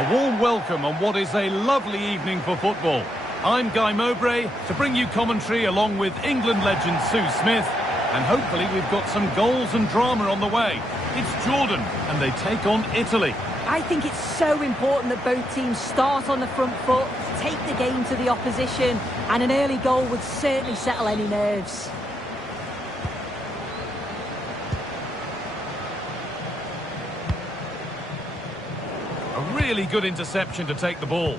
A warm welcome on what is a lovely evening for football. I'm Guy Mowbray to bring you commentary along with England legend Sue Smith, and hopefully we've got some goals and drama on the way. It's Jordan and they take on Italy. I think it's so important that both teams start on the front foot, take the game to the opposition, and an early goal would certainly settle any nerves. A really good interception to take the ball.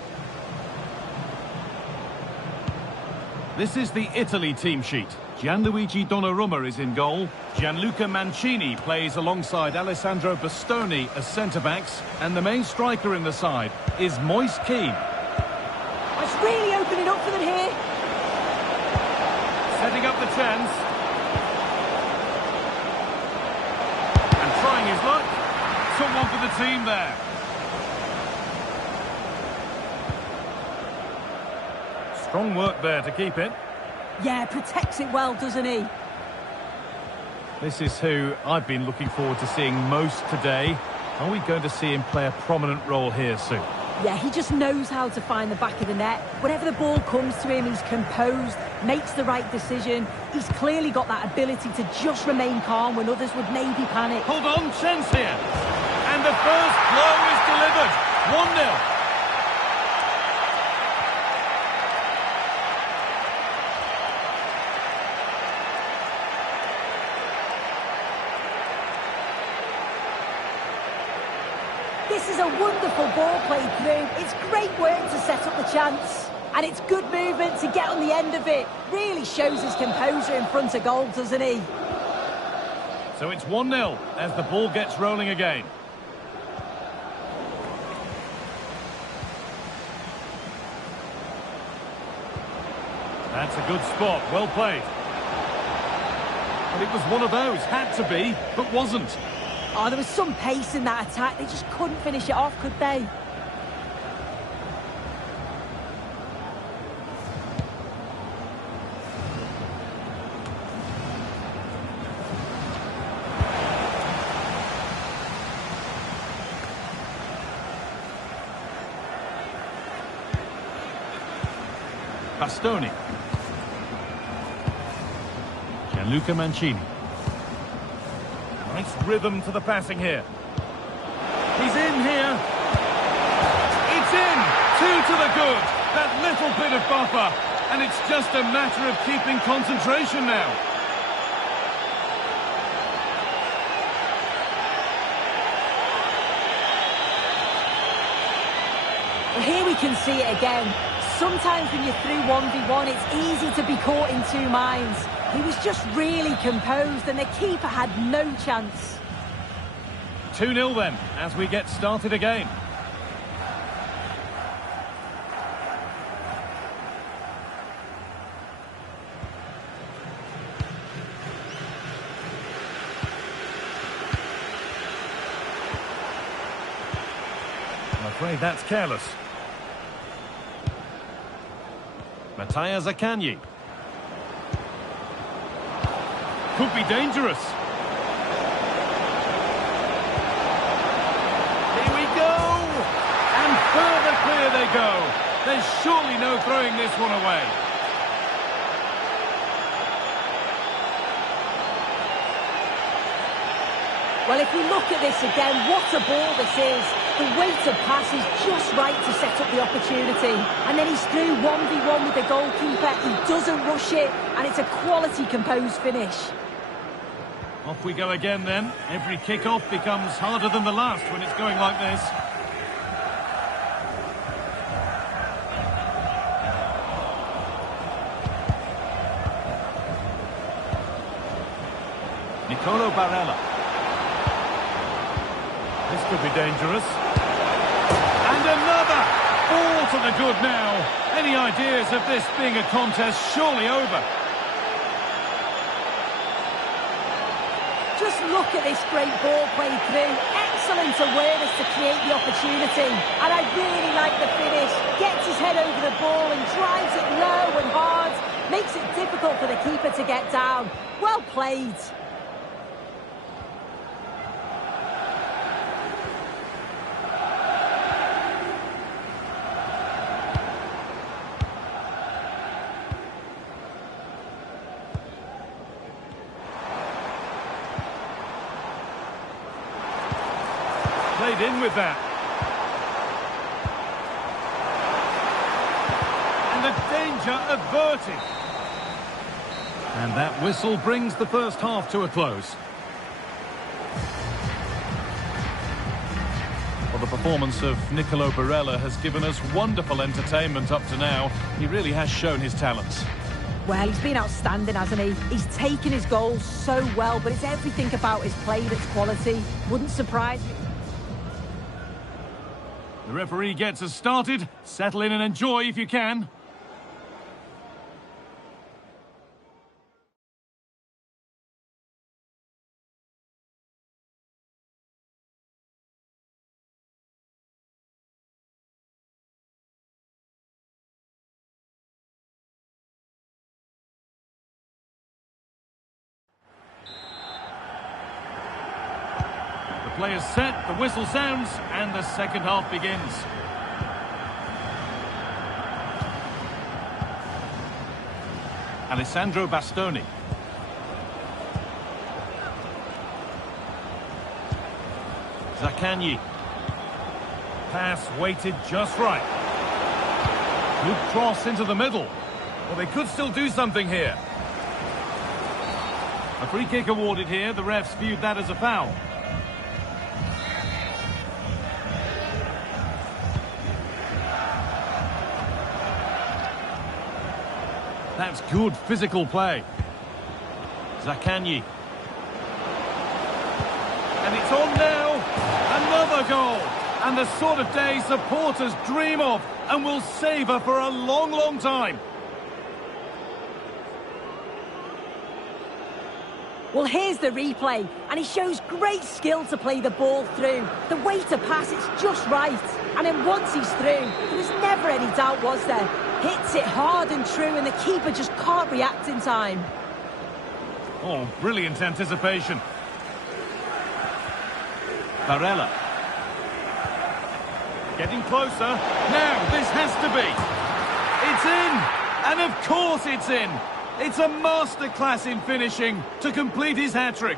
This is the Italy team sheet. Gianluigi Donnarumma is in goal. Gianluca Mancini plays alongside Alessandro Bastoni as centre-backs. And the main striker in the side is Moise Kean. It's really opening up for them here. Setting up the chance. And trying his luck. Someone for the team there. Strong work there to keep it. Yeah, protects it well, doesn't he? This is who I've been looking forward to seeing most today. Are we going to see him play a prominent role here, Sue? Yeah, he just knows how to find the back of the net. Whenever the ball comes to him, he's composed, makes the right decision. He's clearly got that ability to just remain calm when others would maybe panic. Hold on, chance here. And the first blow is delivered. 1-0. This is a wonderful ball played through. It's great work to set up the chance. And it's good movement to get on the end of it. Really shows his composure in front of goal, doesn't he? So it's 1-0 as the ball gets rolling again. That's a good spot. Well played. But it was one of those. Had to be, but wasn't. Oh, there was some pace in that attack. They just couldn't finish it off, could they? Bastoni. Gianluca Mancini. Nice rhythm to the passing here. He's in here. It's in. 2 to the good. That little bit of buffer. And it's just a matter of keeping concentration now. Well, here we can see it again. Sometimes when you're through 1v1, it's easy to be caught in two minds. He was just really composed and the keeper had no chance. 2-0 then, as we get started again. I'm afraid that's careless. Mattia Zaccagni. Could be dangerous. Here we go! And further clear they go. There's surely no throwing this one away. Well, if we look at this again, what a ball this is. The weight of pass is just right to set up the opportunity. And then he's through 1v1 with the goalkeeper. He doesn't rush it, and it's a quality composed finish. Off we go again then. Every kick-off becomes harder than the last when it's going like this. Nicolo Barella. This could be dangerous. And another! 4 to the good now. Any ideas of this being a contest surely over? Just look at this great ball played through. Excellent awareness to create the opportunity. And I really like the finish. Gets his head over the ball and drives it low and hard. Makes it difficult for the keeper to get down. Well played. in with that. And the danger averted. And that whistle brings the first half to a close. Well, the performance of Nicolo Barella has given us wonderful entertainment up to now. He really has shown his talents. Well, he's been outstanding, hasn't he? He's taken his goals so well, but it's everything about his play that's quality. Wouldn't surprise me. The referee gets us started. Settle in and enjoy if you can. The play is set, the whistle sounds, and the second half begins. Alessandro Bastoni. Zaccagni. Pass weighted just right. Good cross into the middle. Well, they could still do something here. A free kick awarded here. The refs viewed that as a foul. That's good physical play. Zaccagni. And it's on now. Another goal. And the sort of day supporters dream of and will savour for a long, long time. Well, here's the replay, and he shows great skill to play the ball through. The way to pass, it's just right. And then once he's through, there was never any doubt, was there? Hits it hard and true, and the keeper just can't react in time. Oh, brilliant anticipation. Barella. Getting closer. Now, this has to be. It's in! And of course it's in! It's a masterclass in finishing to complete his hat-trick.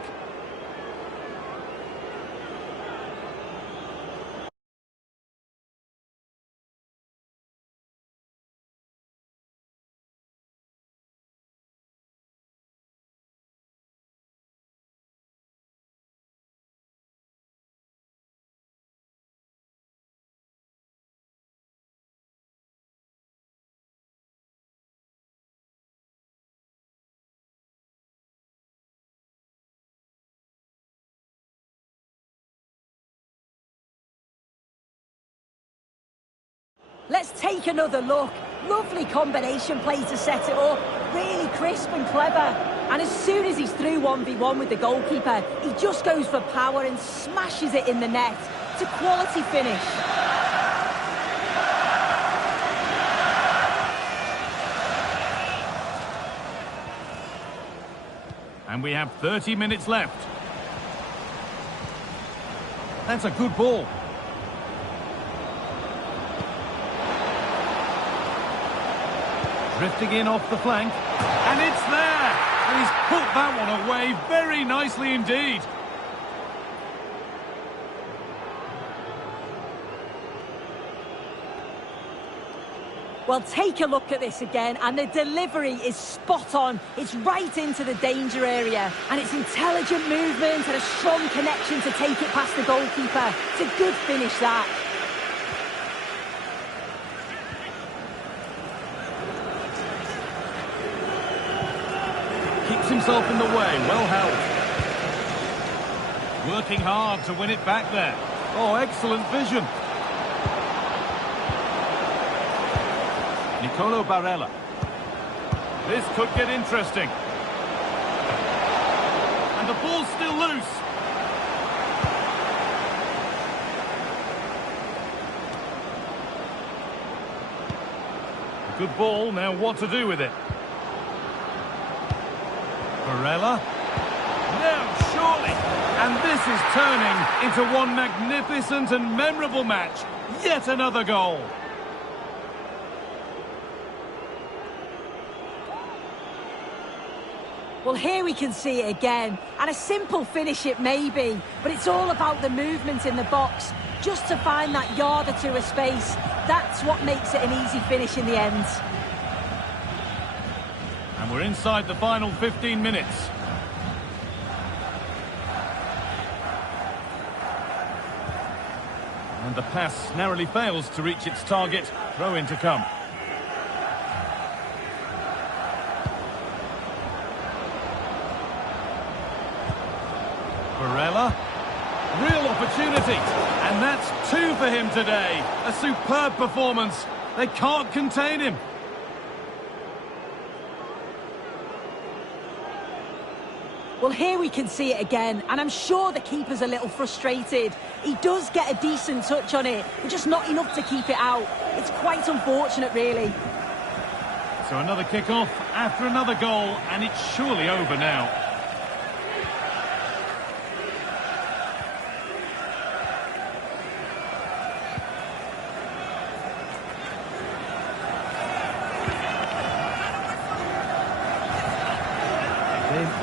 Let's take another look. Lovely combination play to set it up. Really crisp and clever. And as soon as he's through 1v1 with the goalkeeper, he just goes for power and smashes it in the net. It's a quality finish. And we have 30 minutes left. That's a good ball. Drifting in off the flank, and it's there! And he's put that one away very nicely indeed. Well, take a look at this again, and the delivery is spot on. It's right into the danger area, and it's intelligent movement and a strong connection to take it past the goalkeeper. It's a good finish, that. Keeps himself in the way, well held. Working hard to win it back there. Oh, excellent vision. Nicolo Barella. This could get interesting. And the ball's still loose. Good ball, now what to do with it? Barella. Now, surely. And this is turning into one magnificent and memorable match. Yet another goal. Well, here we can see it again. And a simple finish it may be, but it's all about the movement in the box. just to find that yard or two of space. That's what makes it an easy finish in the end. And we're inside the final 15 minutes. And the pass narrowly fails to reach its target. Throw in to come. Barella. Real opportunity. And that's two for him today. A superb performance. They can't contain him. Well, here we can see it again, and I'm sure the keeper's a little frustrated. He does get a decent touch on it, but just not enough to keep it out. It's quite unfortunate, really. So another kick-off after another goal, and it's surely over now.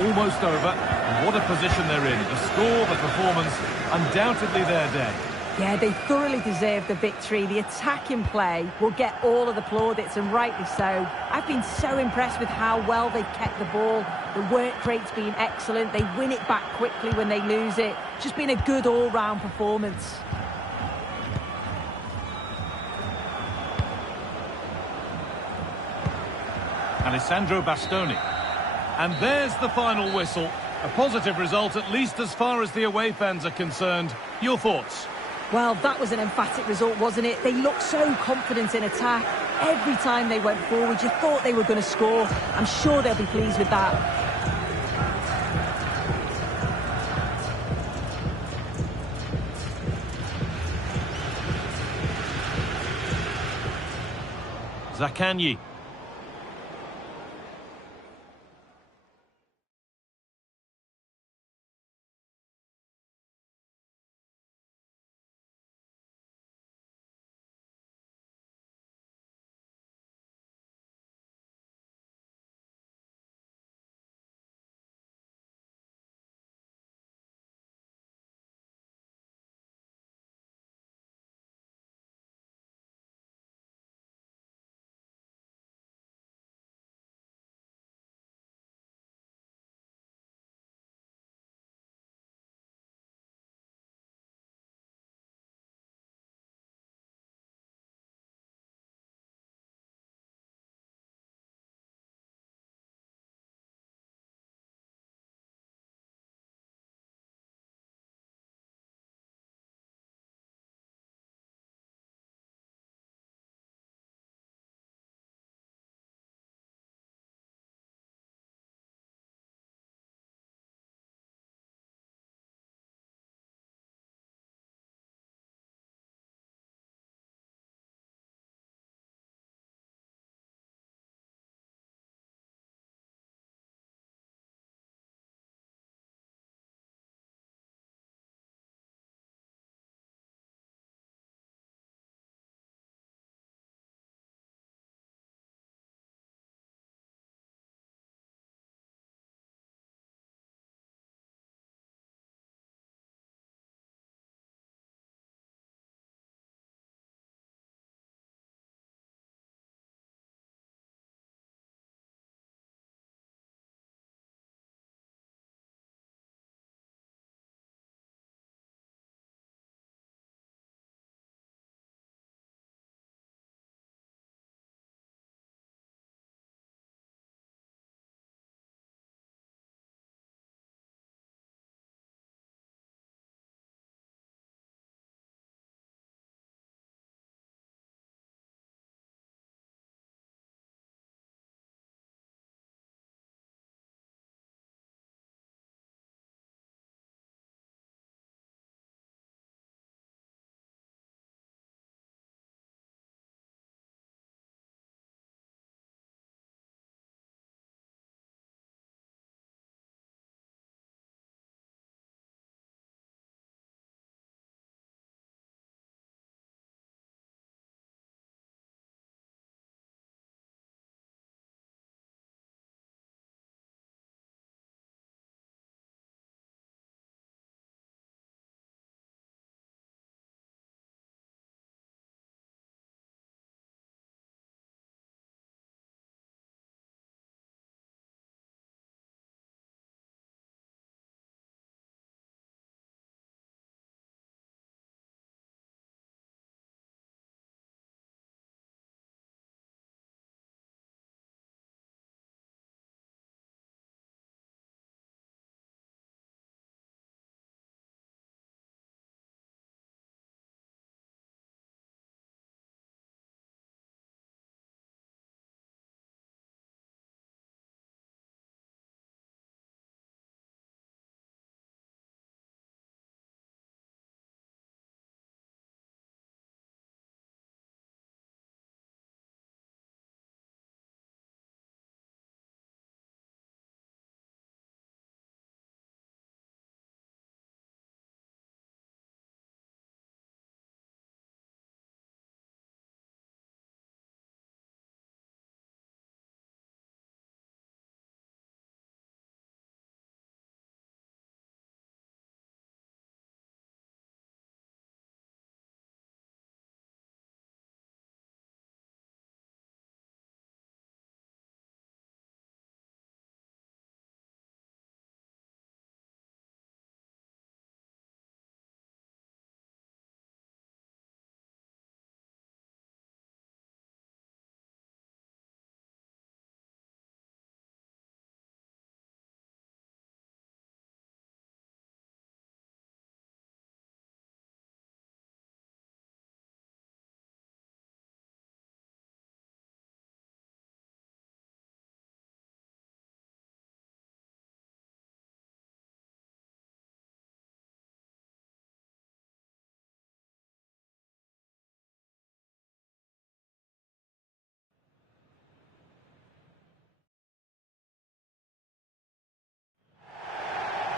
Almost over, and what a position they're in. The score, the performance, undoubtedly their day. Yeah, they thoroughly deserve the victory. The attacking play will get all of the plaudits, and rightly so. I've been so impressed with how well they've kept the ball. The work rate's been excellent. They win it back quickly when they lose it. Just been a good all-round performance. Alessandro Bastoni. And there's the final whistle. A positive result, at least as far as the away fans are concerned. Your thoughts? Well, that was an emphatic result, wasn't it? They looked so confident in attack. Every time they went forward, you thought they were going to score. I'm sure they'll be pleased with that. Zaccagni.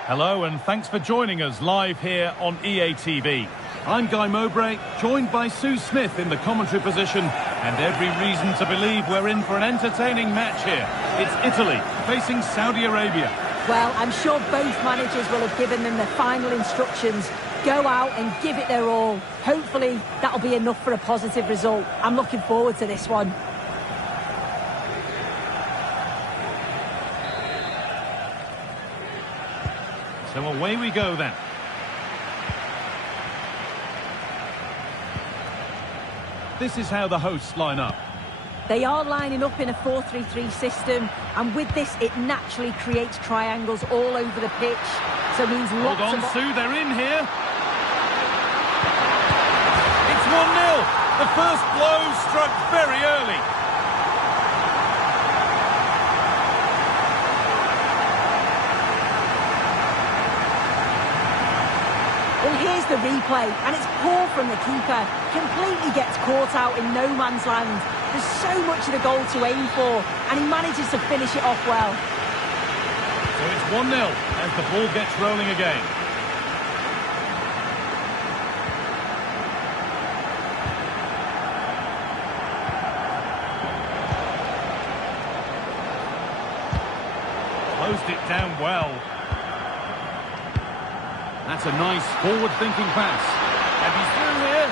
Hello and thanks for joining us live here on EA TV. I'm Guy Mowbray, joined by Sue Smith in the commentary position, and every reason to believe we're in for an entertaining match here. It's Italy facing Saudi Arabia. Well, I'm sure both managers will have given them the final instructions. Go out and give it their all. Hopefully, that'll be enough for a positive result. I'm looking forward to this one. So away we go then. This is how the hosts line up. They are lining up in a 4-3-3 system, and with this, it naturally creates triangles all over the pitch. So it means lots of... Hold on, Sue, they're in here. It's 1-0. The first blow struck very early. Well, here's the replay, and it's poor from the keeper. Completely gets caught out in no man's land. There's so much of the goal to aim for, and he manages to finish it off well. So it's 1-0 as the ball gets rolling again. Closed it down well. That's a nice forward-thinking pass. And he's through here.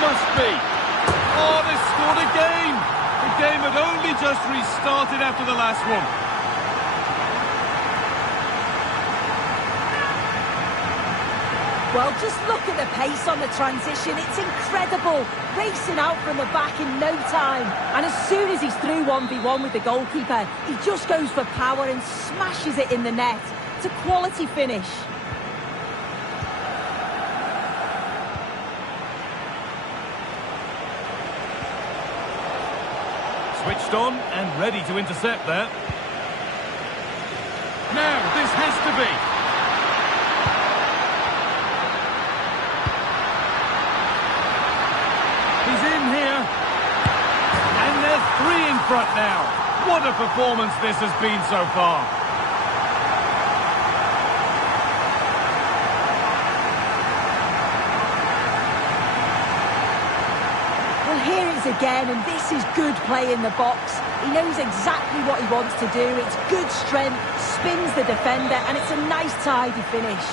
Must be. Oh, they scored again. The game had only just restarted after the last one. Well, just look at the pace on the transition. It's incredible. Racing out from the back in no time. And as soon as he's through 1v1 with the goalkeeper, he just goes for power and smashes it in the net. It's a quality finish. Switched on and ready to intercept there. Now, this has to be. He's in here. And they're 3 in front now. What a performance this has been so far. Here it is again, and this is good play in the box. He knows exactly what he wants to do. It's good strength, spins the defender, and it's a nice tidy finish.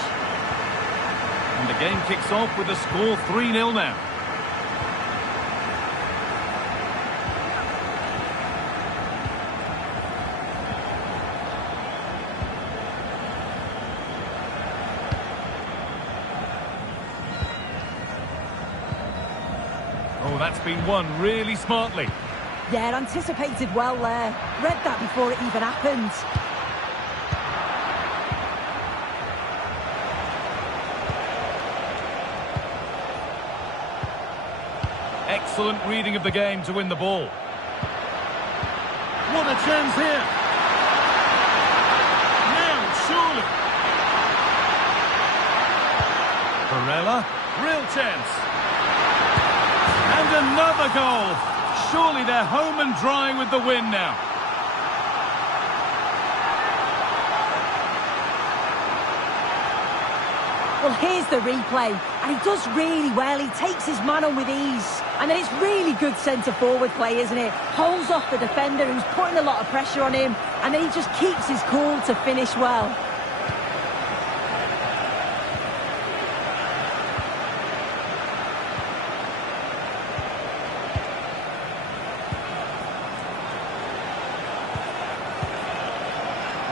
And the game kicks off with the score 3-0 now. Oh, that's been won really smartly. Yeah, anticipated well there. Read that before it even happened. Excellent reading of the game to win the ball. What a chance here. Now, surely. Barella, real chance. And another goal. Surely they're home and dry with the win now. Well, here's the replay, and he does really well. He takes his man on with ease. And then it's really good centre-forward play, isn't it? Holds off the defender who's putting a lot of pressure on him, and then he just keeps his cool to finish well.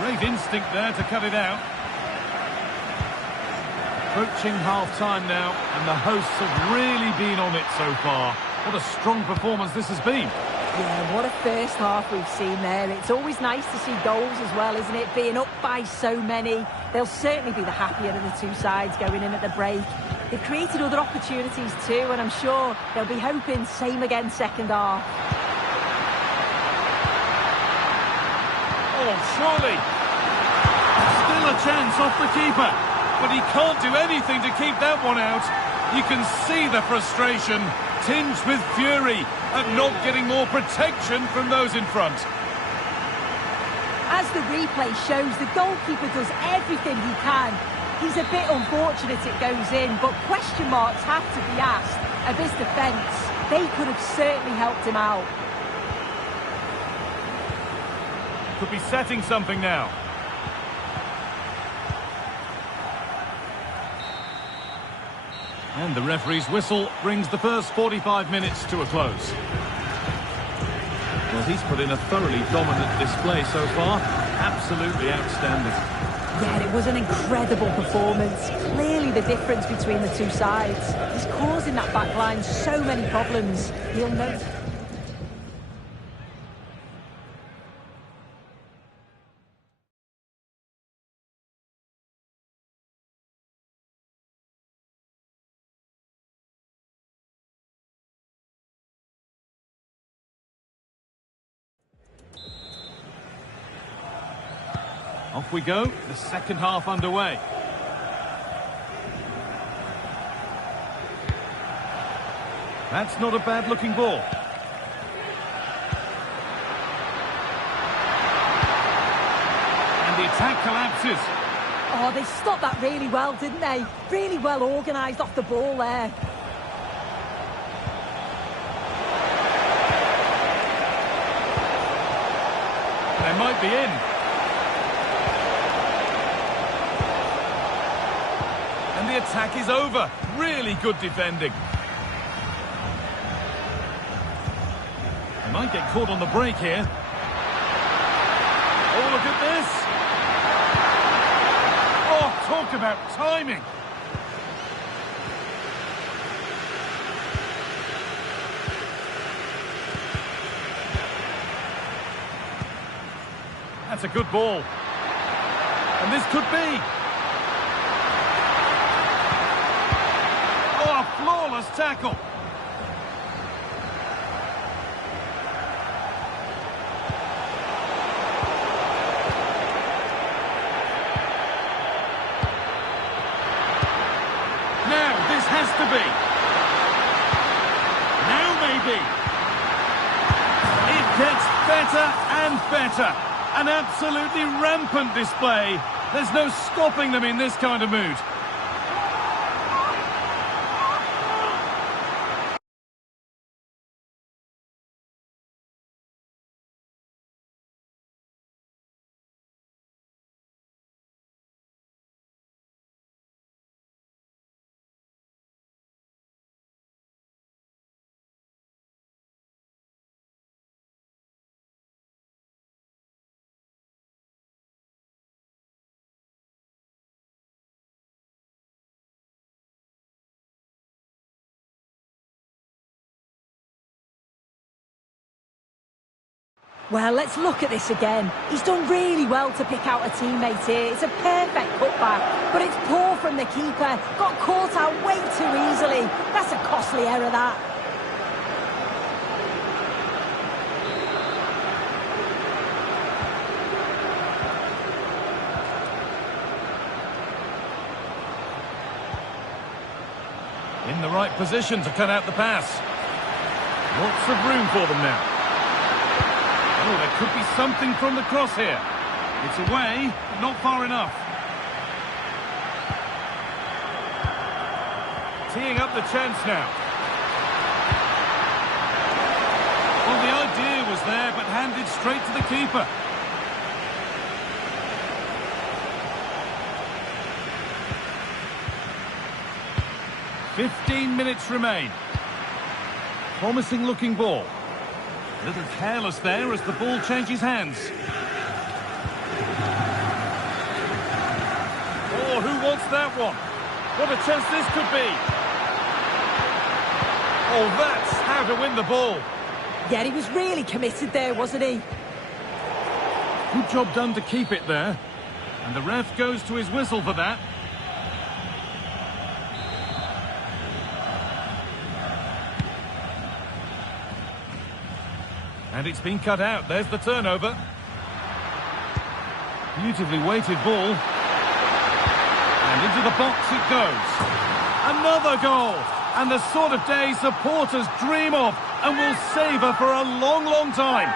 Great instinct there to cut it out. Approaching half-time now, and the hosts have really been on it so far. What a strong performance this has been. Yeah, what a first half we've seen there. It's always nice to see goals as well, isn't it? Being up by so many. They'll certainly be the happier of the two sides going in at the break. They've created other opportunities too, and I'm sure they'll be hoping same again second half. Oh, surely. Still a chance off the keeper. But he can't do anything to keep that one out. You can see the frustration, tinged with fury, at not getting more protection from those in front. As the replay shows, the goalkeeper does everything he can. He's a bit unfortunate it goes in, but question marks have to be asked of his defence. They could have certainly helped him out. Could be setting something now. And the referee's whistle brings the first 45 minutes to a close. Well, he's put in a thoroughly dominant display so far. Absolutely outstanding. Yeah, it was an incredible performance. Clearly the difference between the two sides. He's causing that back line so many problems. He'll know. Off we go, the second half underway. That's not a bad-looking ball. And the attack collapses. Oh, they stopped that really well, didn't they? Really well organised off the ball there. They might be in. And the attack is over. Really good defending. They might get caught on the break here. Oh, look at this. Oh, talk about timing. That's a good ball. And this could be. Oh, a flawless tackle. Now, this has to be. Now, maybe. It gets better and better. An absolutely rampant display. There's no stopping them in this kind of mood. Well, let's look at this again. He's done really well to pick out a teammate here. It's a perfect cutback, but it's poor from the keeper. Got caught out way too easily. That's a costly error, that. In the right position to cut out the pass. Lots of room for them now. Oh, there could be something from the cross here. It's away, but not far enough. Teeing up the chance now. Well, the idea was there, but handed straight to the keeper. "15 minutes remain. Promising looking ball. A little careless there as the ball changes hands. Oh, who wants that one? What a chance this could be. Oh, that's how to win the ball. Yeah, he was really committed there, wasn't he? Good job done to keep it there. And the ref goes to his whistle for that. And it's been cut out. There's the turnover. Beautifully weighted ball. And into the box it goes. Another goal. And the sort of day supporters dream of and will savour for a long, long time.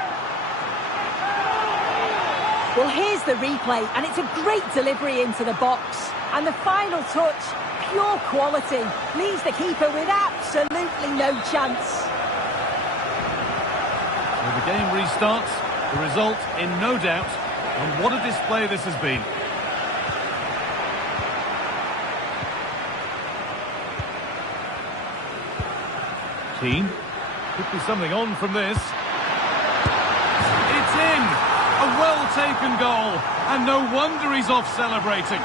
Well, here's the replay, and it's a great delivery into the box. And the final touch, pure quality, leaves the keeper with absolutely no chance. So the game restarts, the result in no doubt, and what a display this has been. Keane, could be something on from this. It's in! A well-taken goal, and no wonder he's off celebrating.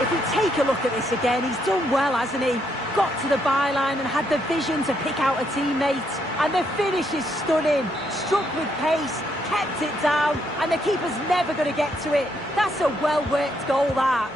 If we take a look at this again, he's done well, hasn't he? Got to the byline and had the vision to pick out a teammate. And the finish is stunning. Struck with pace, kept it down, and the keeper's never going to get to it. That's a well-worked goal, that.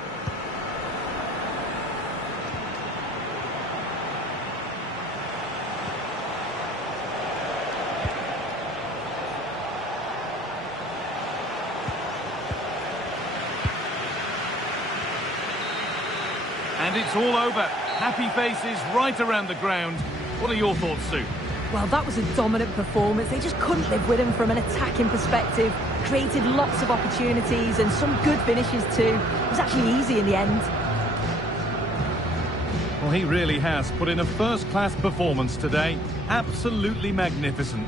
And it's all over. Happy faces right around the ground. What are your thoughts, Sue? Well, that was a dominant performance. They just couldn't live with him from an attacking perspective. Created lots of opportunities and some good finishes too. It was actually easy in the end. Well, he really has put in a first-class performance today. Absolutely magnificent.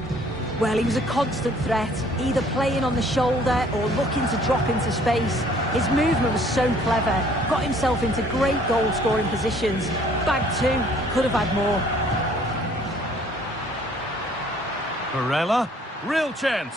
Well, he was a constant threat, either playing on the shoulder or looking to drop into space. His movement was so clever, got himself into great goal-scoring positions. Bagged two, could have had more. Barella, real chance.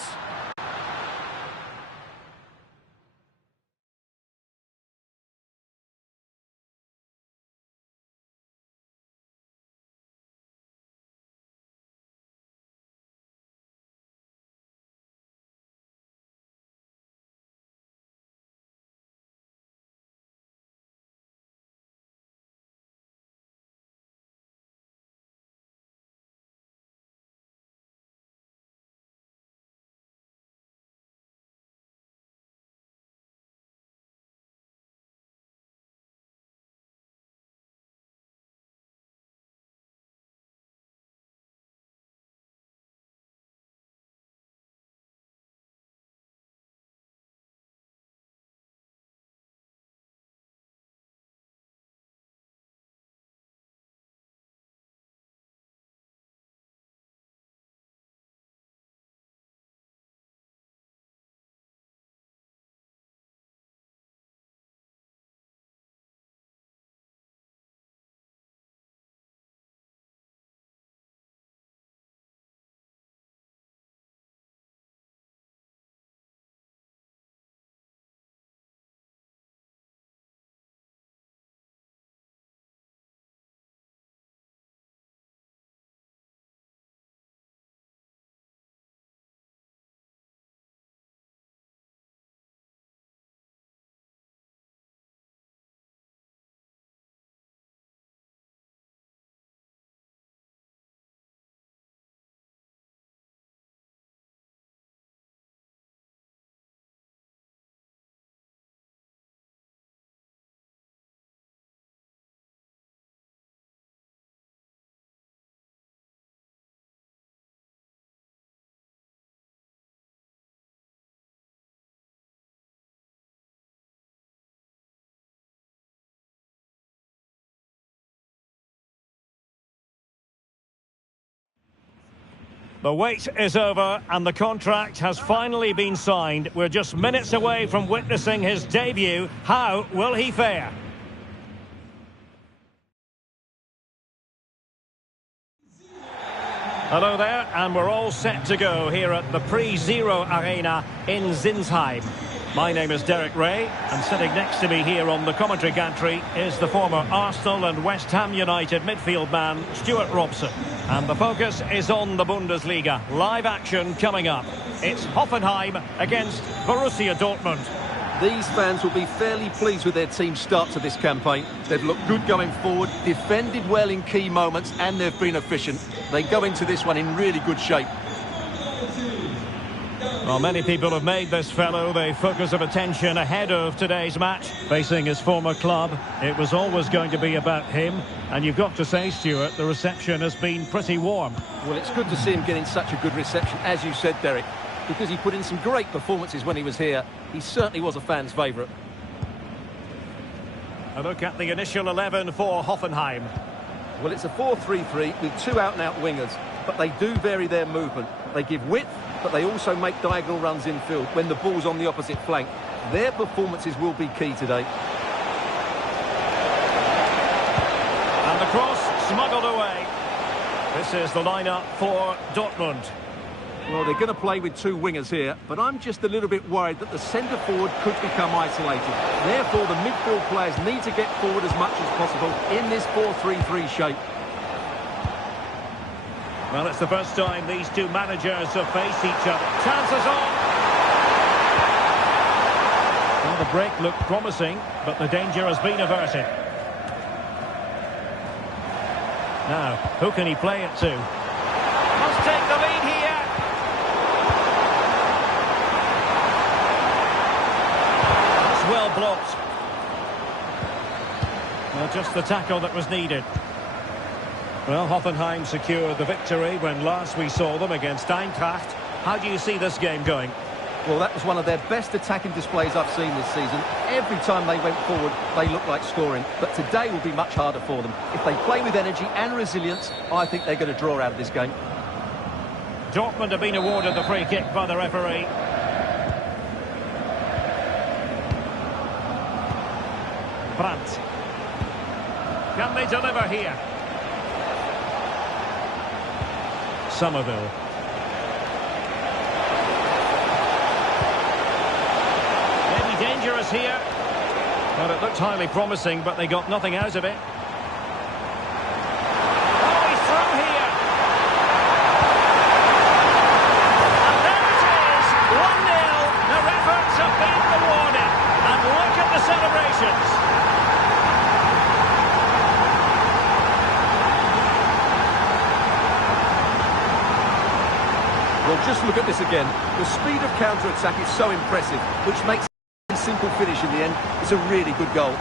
The wait is over and the contract has finally been signed. We're just minutes away from witnessing his debut. How will he fare? Hello there, and we're all set to go here at the Pre-Zero Arena in Zinsheim. My name is Derek Ray, and sitting next to me here on the commentary gantry is the former Arsenal and West Ham United midfield man, Stuart Robson. And the focus is on the Bundesliga. Live action coming up. It's Hoffenheim against Borussia Dortmund. These fans will be fairly pleased with their team's start to this campaign. They've looked good going forward, defended well in key moments, and they've been efficient. They go into this one in really good shape. Well, many people have made this fellow the focus of attention ahead of today's match. Facing his former club, it was always going to be about him. And you've got to say, Stuart, the reception has been pretty warm. Well, it's good to see him getting such a good reception, as you said, Derek, because he put in some great performances when he was here. He certainly was a fan's favourite. A look at the initial 11 for Hoffenheim. Well, it's a 4-3-3 with two out-and-out wingers, but they do vary their movement. They give width, but they also make diagonal runs infield when the ball's on the opposite flank. Their performances will be key today. And the cross smuggled away. This is the lineup for Dortmund. Well, they're going to play with two wingers here, but I'm just a little bit worried that the centre-forward could become isolated. Therefore, the midfield players need to get forward as much as possible in this 4-3-3 shape. Well, it's the first time these two managers have faced each other. Chances on! Well, the break looked promising, but the danger has been averted. Now, who can he play it to? Must take the lead here. It's well blocked. Well, just the tackle that was needed. Well, Hoffenheim secured the victory when last we saw them against Eintracht. How do you see this game going? Well, that was one of their best attacking displays I've seen this season. Every time they went forward, they looked like scoring. But today will be much harder for them. If they play with energy and resilience, I think they're going to draw out of this game. Dortmund have been awarded the free kick by the referee. Brandt. Can they deliver here? Somerville. Maybe dangerous here. Well, it looked highly promising, but they got nothing out of it. Oh, he's through here. And there it is, 1-0. Their efforts have been rewarded. And look at the celebrations. Well, just look at this again. The speed of counter-attack is so impressive, which makes a simple finish in the end. It's a really good goal.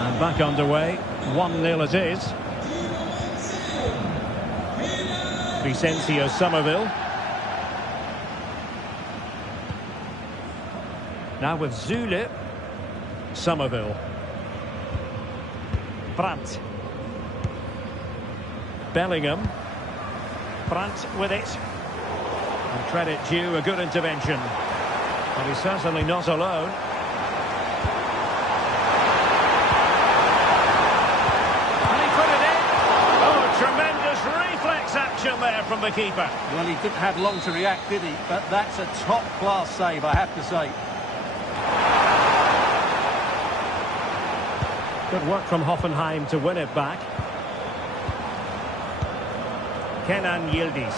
And back underway. 1-0 it is. Vicencio Somerville. Now with Zule. Somerville. Brandt. Bellingham. Brandt with it. And credit due, a good intervention. But he's certainly not alone. And he put it in. Oh, tremendous reflex action there from the keeper. Well, he didn't have long to react, did he? But that's a top-class save, I have to say. Good work from Hoffenheim to win it back. Kenan Yildiz.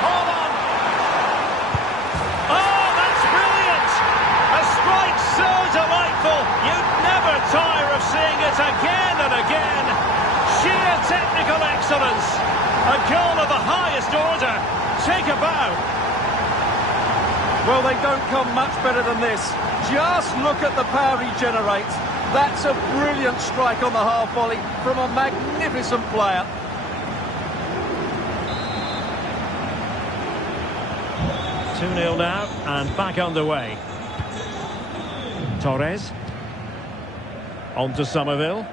Hold on! Oh, that's brilliant! A strike so delightful, you'd never tire of seeing it again and again. Sheer technical excellence. A goal of the highest order. Take a bow. Well, they don't come much better than this. Just look at the power he generates. That's a brilliant strike on the half volley from a magnificent player. Two 2-0 now, and back underway. Torres. On to Somerville.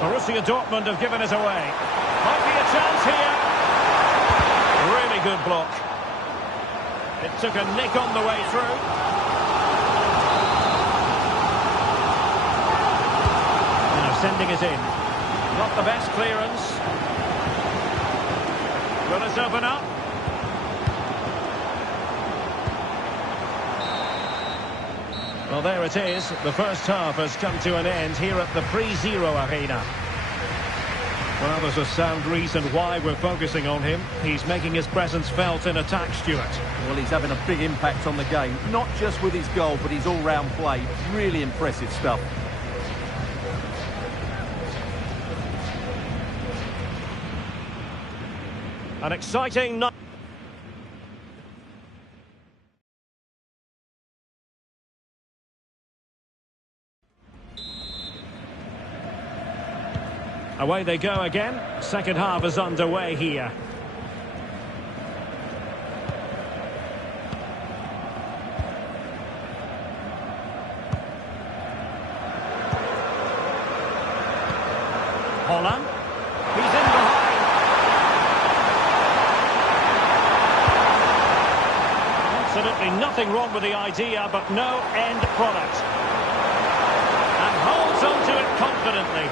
Borussia Dortmund have given it away. Might be a chance here. Really good block. It took a nick on the way through. Now sending it in. Not the best clearance. Will it open up? Well, there it is. The first half has come to an end here at the Pre-Zero Arena. Well, there's a sound reason why we're focusing on him. He's making his presence felt in attack, Stuart. Well, he's having a big impact on the game, not just with his goal, but his all-round play. Really impressive stuff. An exciting night. Away they go again. Second half is underway here. Holland. He's in behind. Absolutely nothing wrong with the idea, but no end product. And holds onto it confidently.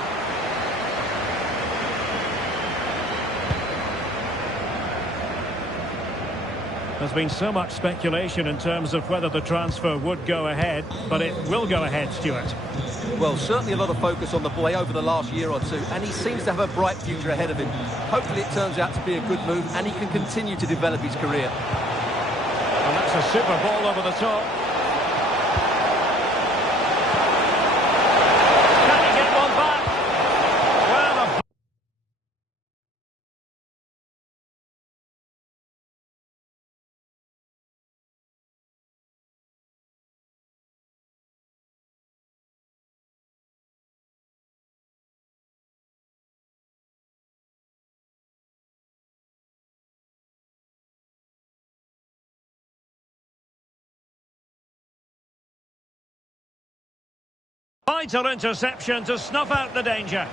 There's been so much speculation in terms of whether the transfer would go ahead, but it will go ahead, Stuart. Well, certainly a lot of focus on the boy over the last year or two, and he seems to have a bright future ahead of him. Hopefully it turns out to be a good move, and he can continue to develop his career. Well, that's a super ball over the top. Can he get one back? Well, a... vital interception to snuff out the danger.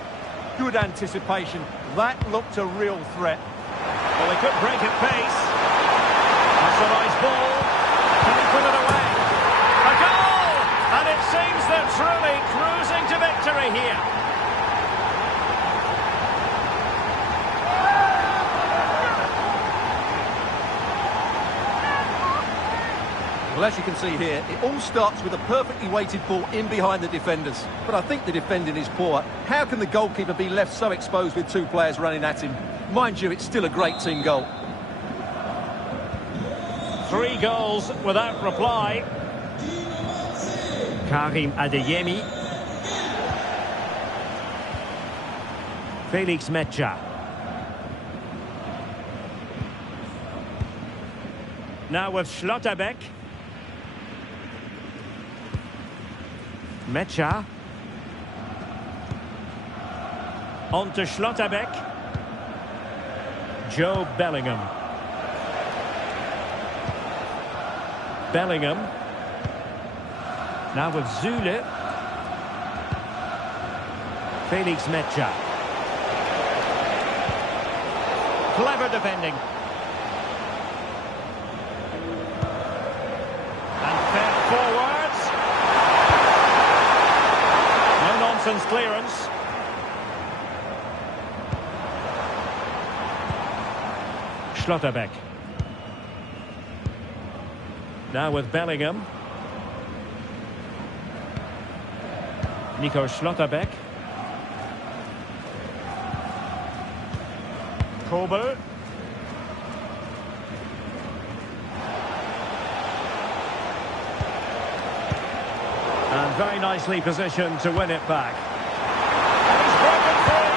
Good anticipation. That looked a real threat. Well, they could break at pace. That's a nice ball. Can he put it away? A goal! And it seems they're truly cruising to victory here. Well, as you can see here, it all starts with a perfectly weighted ball in behind the defenders. But I think the defending is poor. How can the goalkeeper be left so exposed with two players running at him? Mind you, it's still a great team goal. 3 goals without reply. Karim Adeyemi. Felix Mecha. Now with Schlotterbeck. Mecha. On to Schlotterbeck. Joe Bellingham. Bellingham. Now with Zule. Felix Mecha. Clever defending. And fed forwards. No nonsense clearance. Schlotterbeck. Now with Bellingham. Nico Schlotterbeck. Kobel. And very nicely positioned to win it back. And he's broken free.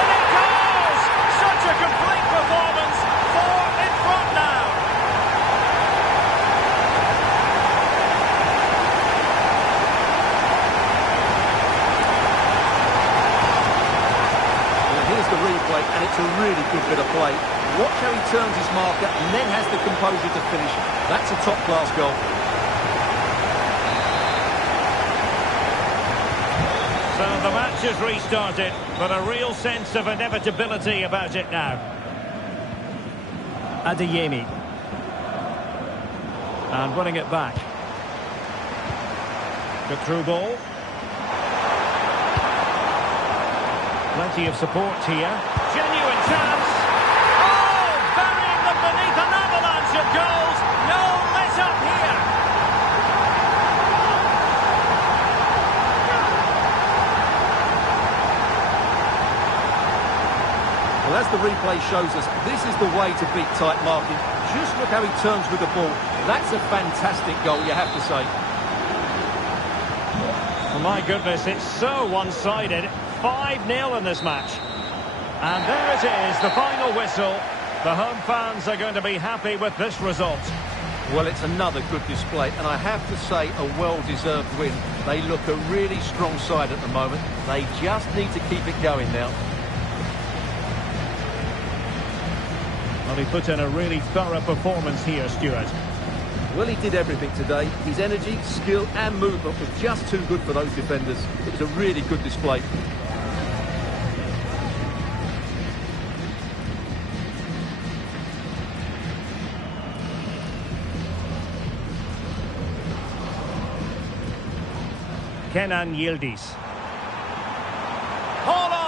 In it goes! Such a complete performance. 4 in front now. Here's the replay, and it's a really good bit of play. Watch how he turns his marker and then has the composure to finish. That's a top-class goal. So the match has restarted, but a real sense of inevitability about it now. Adeyemi. And winning it back. The through ball. Plenty of support here. Genuine chance. Oh, burying them beneath an avalanche of goals. No let up here. Well, as the replay shows us, this is the way to beat tight marking. Just look how he turns with the ball. That's a fantastic goal, you have to say. Well, my goodness, it's so one-sided. 5-0 in this match. And there it is, the final whistle. The home fans are going to be happy with this result. Well, it's another good display, and I have to say a well-deserved win. They look a really strong side at the moment. They just need to keep it going now. Well, he put in a really thorough performance here, Stuart. Well, he did everything today. His energy, skill and movement were just too good for those defenders. It was a really good display. Kenan Yildiz. Hold on!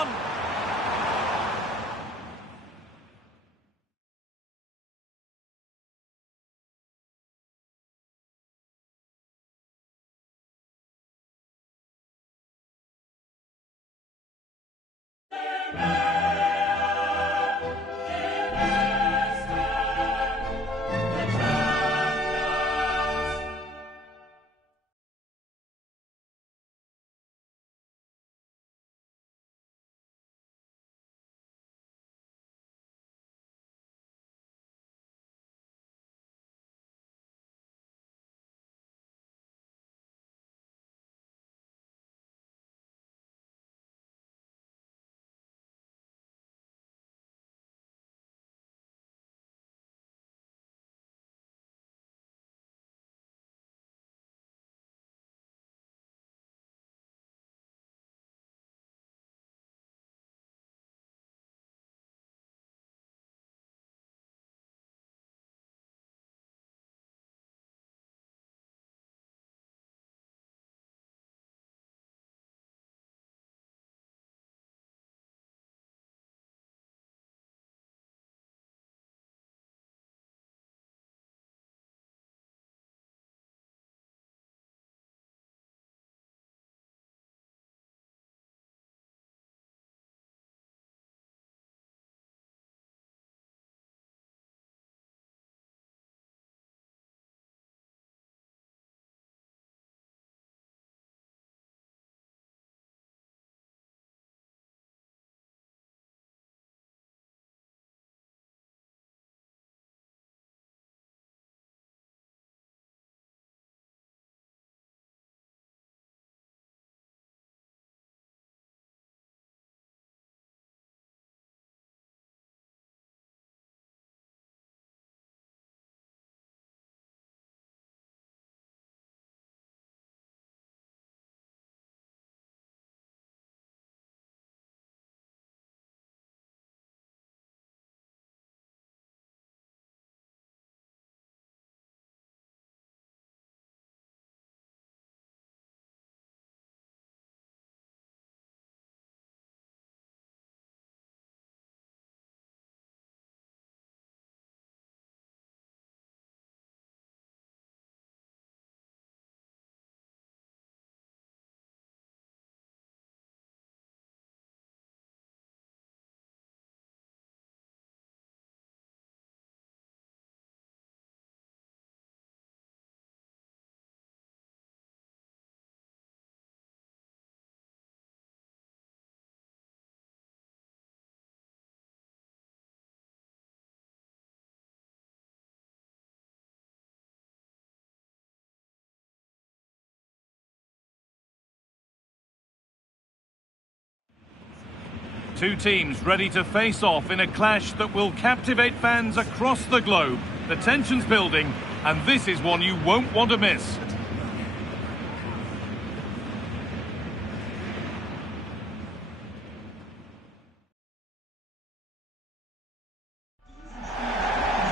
Two teams ready to face off in a clash that will captivate fans across the globe. The tension's building, and this is one you won't want to miss.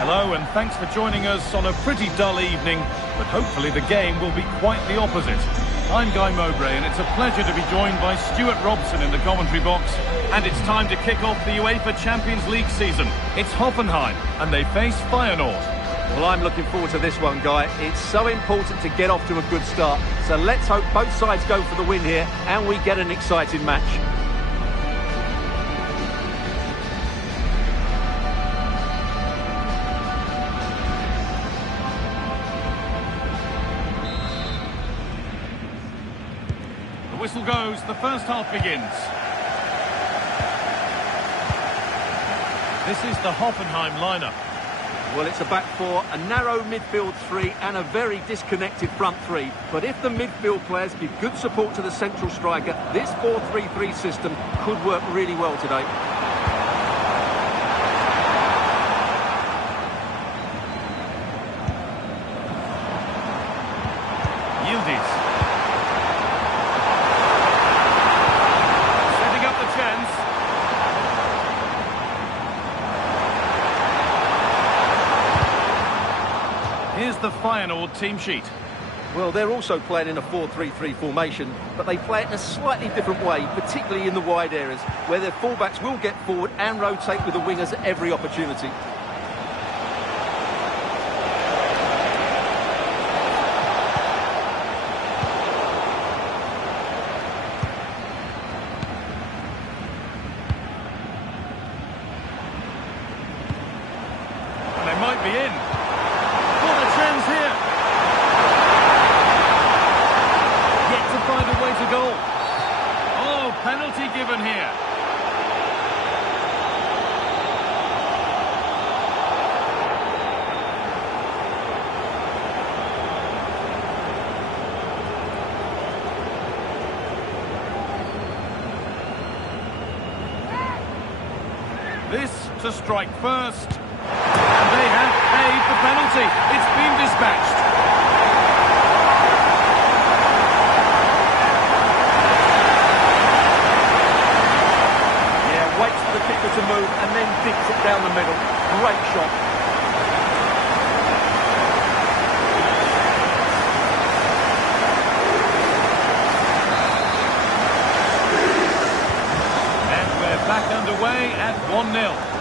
Hello, and thanks for joining us on a pretty dull evening, but hopefully the game will be quite the opposite. I'm Guy Mowbray, and it's a pleasure to be joined by Stuart Robson in the commentary box. And it's time to kick off the UEFA Champions League season. It's Hoffenheim, and they face Feyenoord. Well, I'm looking forward to this one, Guy. It's so important to get off to a good start. So let's hope both sides go for the win here, and we get an exciting match. whistle goes, the first half begins. This is the Hoffenheim lineup. Well, it's a back four, a narrow midfield three and a very disconnected front three. But if the midfield players give good support to the central striker, this 4-3-3 system could work really well today. Yildiz. Setting up the chance. Here's the Feyenoord team sheet. Well, they're also playing in a 4-3-3 formation, but they play it in a slightly different way, particularly in the wide areas, where their fullbacks will get forward and rotate with the wingers at every opportunity. And they might be in. What a chance here. Yet to find a way to goal. Oh, penalty given here. This to strike first. And they have paid the penalty. It's been dispatched. Yeah, waits for the kicker to move and then digs it down the middle. Great shot. And we're back underway at 1-0.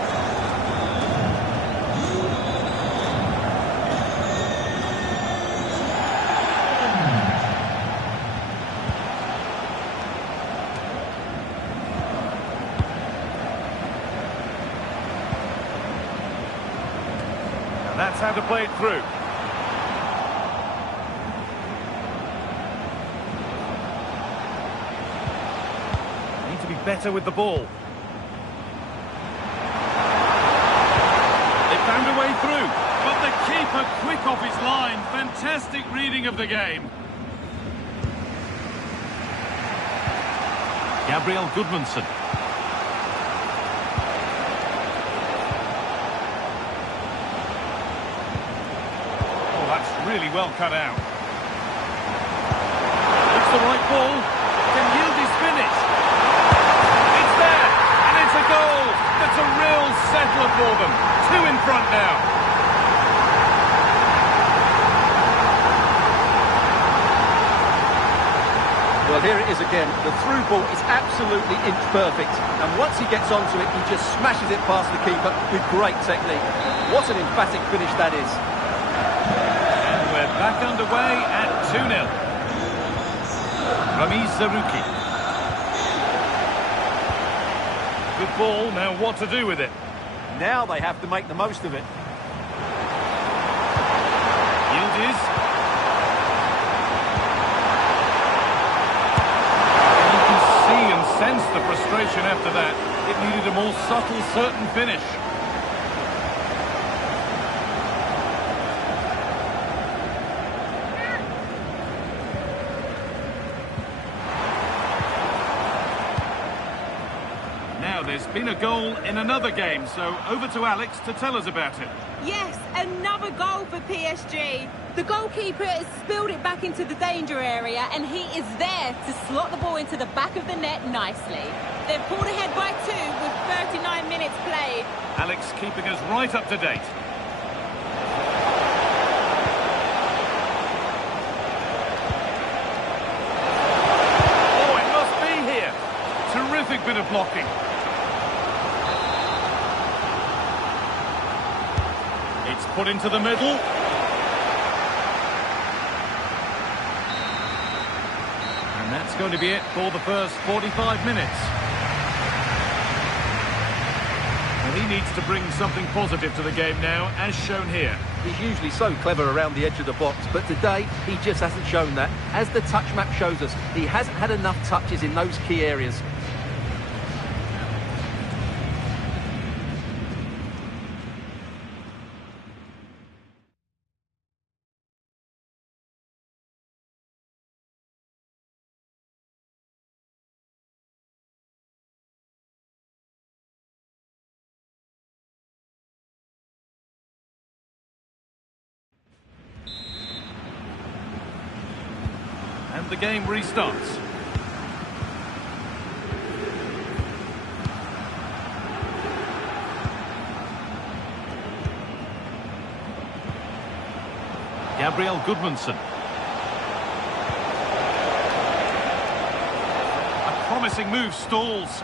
And that's how to play it through. Need to be better with the ball. They found a way through, but the keeper quick off his line. Fantastic reading of the game. Gabriel Goodmanson. Oh, that's really well cut out. It's the right ball. Can Yildiz finish? It's there, and it's a goal. That's a real settler for them. 2 in front now. Well, here it is again. The through ball is absolutely inch perfect. And once he gets onto it, he just smashes it past the keeper with great technique. What an emphatic finish that is. And we're back underway at 2-0. Ramiz Zarouki. Good ball, now what to do with it? Now they have to make the most of it. Yildiz. Sense the frustration after that. It needed a more subtle, certain finish. Now there's been a goal in another game, so over to Alex to tell us about it. Yes, another goal for PSG. The goalkeeper has spilled it back into the danger area, and he is there to slot the ball into the back of the net nicely. They've pulled ahead by 2 with 39 minutes played. Alex keeping us right up to date. Oh, it must be here. Terrific bit of blocking. It's put into the middle. And that's going to be it for the first 45 minutes. Well, he needs to bring something positive to the game now, as shown here. He's usually so clever around the edge of the box, but today he just hasn't shown that. As the touch map shows us, he hasn't had enough touches in those key areas. And the game restarts. Gabriel Goodmanson. A promising move stalls.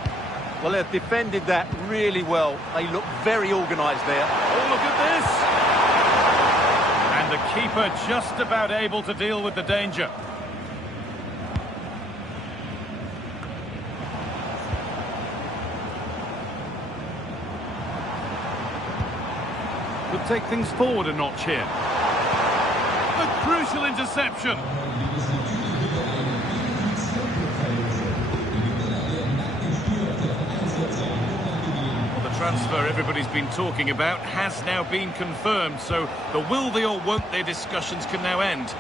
Well, they've defended that really well. They look very organised there. Oh, look at this! And the keeper just about able to deal with the danger. Could take things forward a notch here. A crucial interception. Well, the transfer everybody's been talking about has now been confirmed, so the will they or won't they discussions can now end.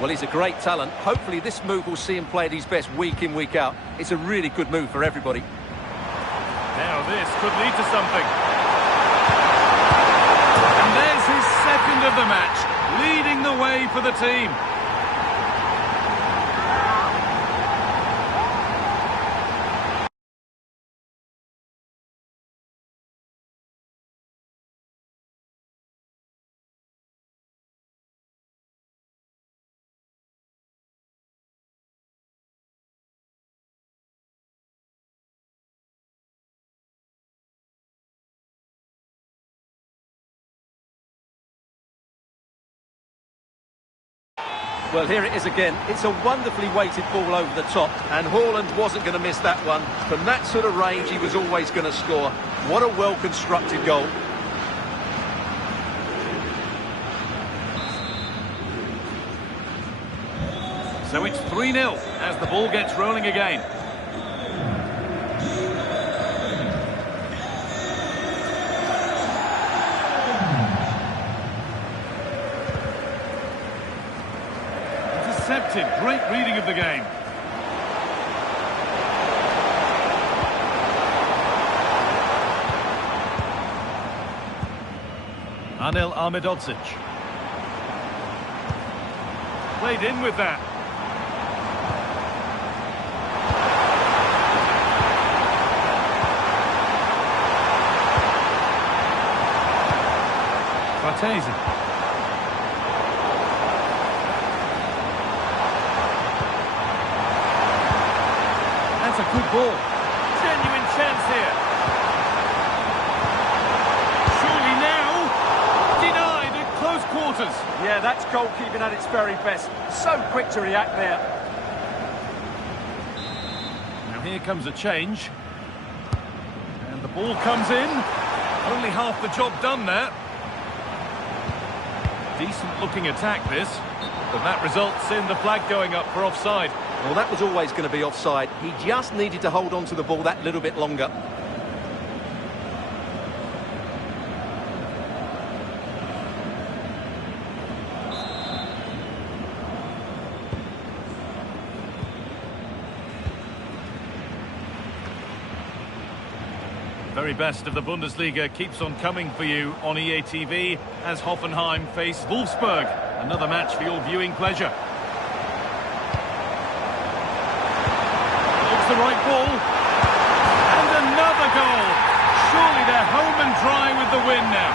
Well, he's a great talent. Hopefully this move will see him play at his best week in, week out. It's a really good move for everybody. Now this could lead to something. And there's his second of the match, leading the way for the team. Well, here it is again. It's a wonderfully weighted ball over the top, and Haaland wasn't going to miss that one. From that sort of range, he was always going to score. What a well-constructed goal. So it's 3-0 as the ball gets rolling again. Intercepted. Great reading of the game. Anel Ahmedhodzic. Played in with that. Bartesi. That's a good ball. Genuine chance here. Surely now. Denied at close quarters. Yeah, that's goalkeeping at its very best. So quick to react there. Now here comes a change. And the ball comes in. Only half the job done there. Decent looking attack this. But that results in the flag going up for offside. Well, that was always going to be offside. He just needed to hold on to the ball that little bit longer. Very best of the Bundesliga keeps on coming for you on EA TV as Hoffenheim face Wolfsburg. Another match for your viewing pleasure. It's the right ball. And another goal. Surely they're home and dry with the win now.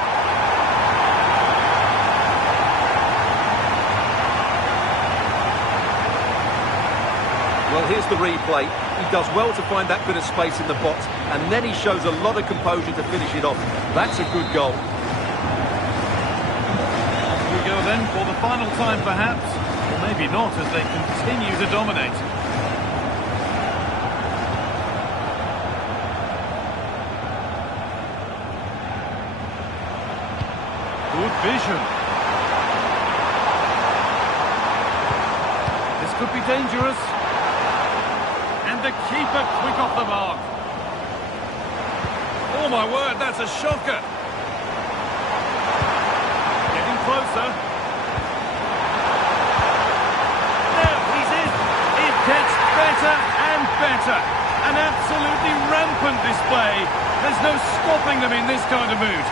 Well, here's the replay. He does well to find that bit of space in the box, and then he shows a lot of composure to finish it off. That's a good goal. Here we go then for the final time perhaps. Or maybe not as they continue to dominate. Good vision. could be dangerous. And the keeper quick off the mark. Oh my word, that's a shocker. Getting closer. There, he's in. It gets better and better. An absolutely rampant display. There's no stopping them in this kind of mood.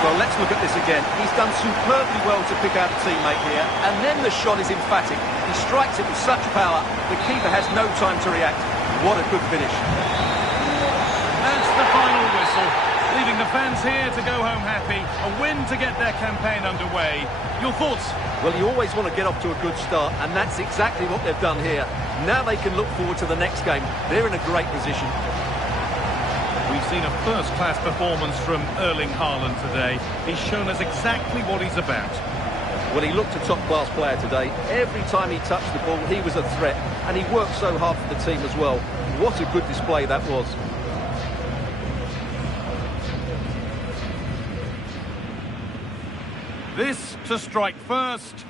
Well, let's look at this again. He's done superbly well to pick out a teammate here, and then the shot is emphatic. He strikes it with such power, the keeper has no time to react. What a good finish. That's the final whistle, leaving the fans here to go home happy. A win to get their campaign underway. Your thoughts? Well, you always want to get off to a good start, and that's exactly what they've done here. Now they can look forward to the next game. They're in a great position. We've seen a first-class performance from Erling Haaland today. He's shown us exactly what he's about. Well, he looked a top-class player today. Every time he touched the ball, he was a threat, and he worked so hard for the team as well. What a good display that was. This to strike first.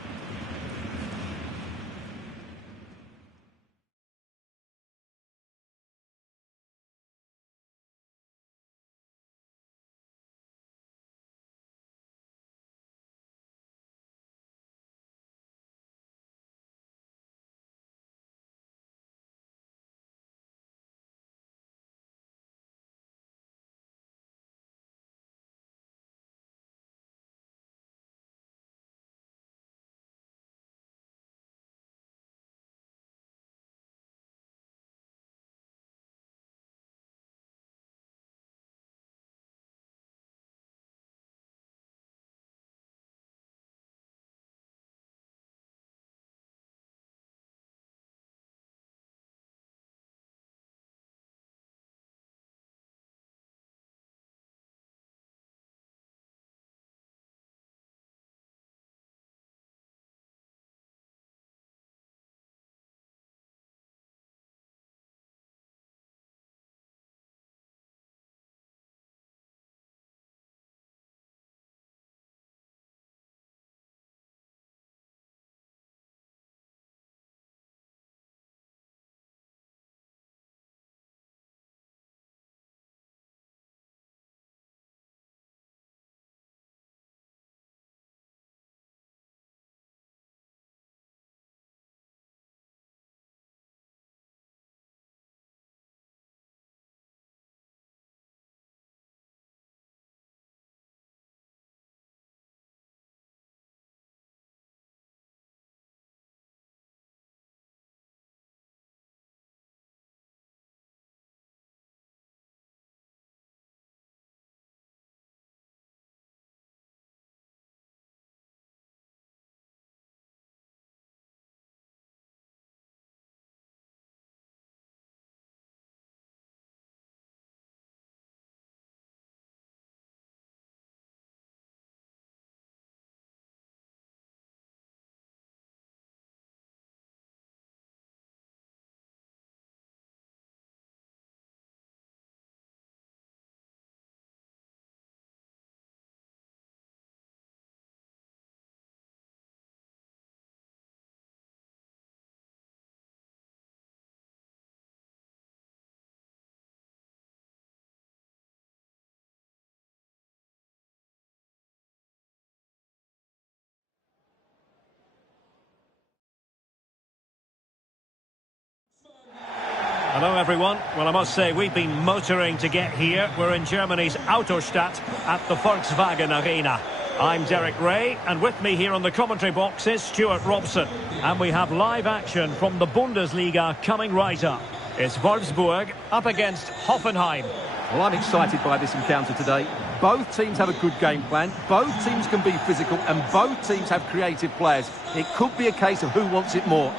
Hello everyone. Well, I must say we've been motoring to get here. We're in Germany's Autostadt at the Volkswagen Arena. I'm Derek Ray, and with me here on the commentary box is Stuart Robson. And we have live action from the Bundesliga coming right up. It's Wolfsburg up against Hoffenheim. Well, I'm excited by this encounter today. Both teams have a good game plan, both teams can be physical, and both teams have creative players. It could be a case of who wants it more.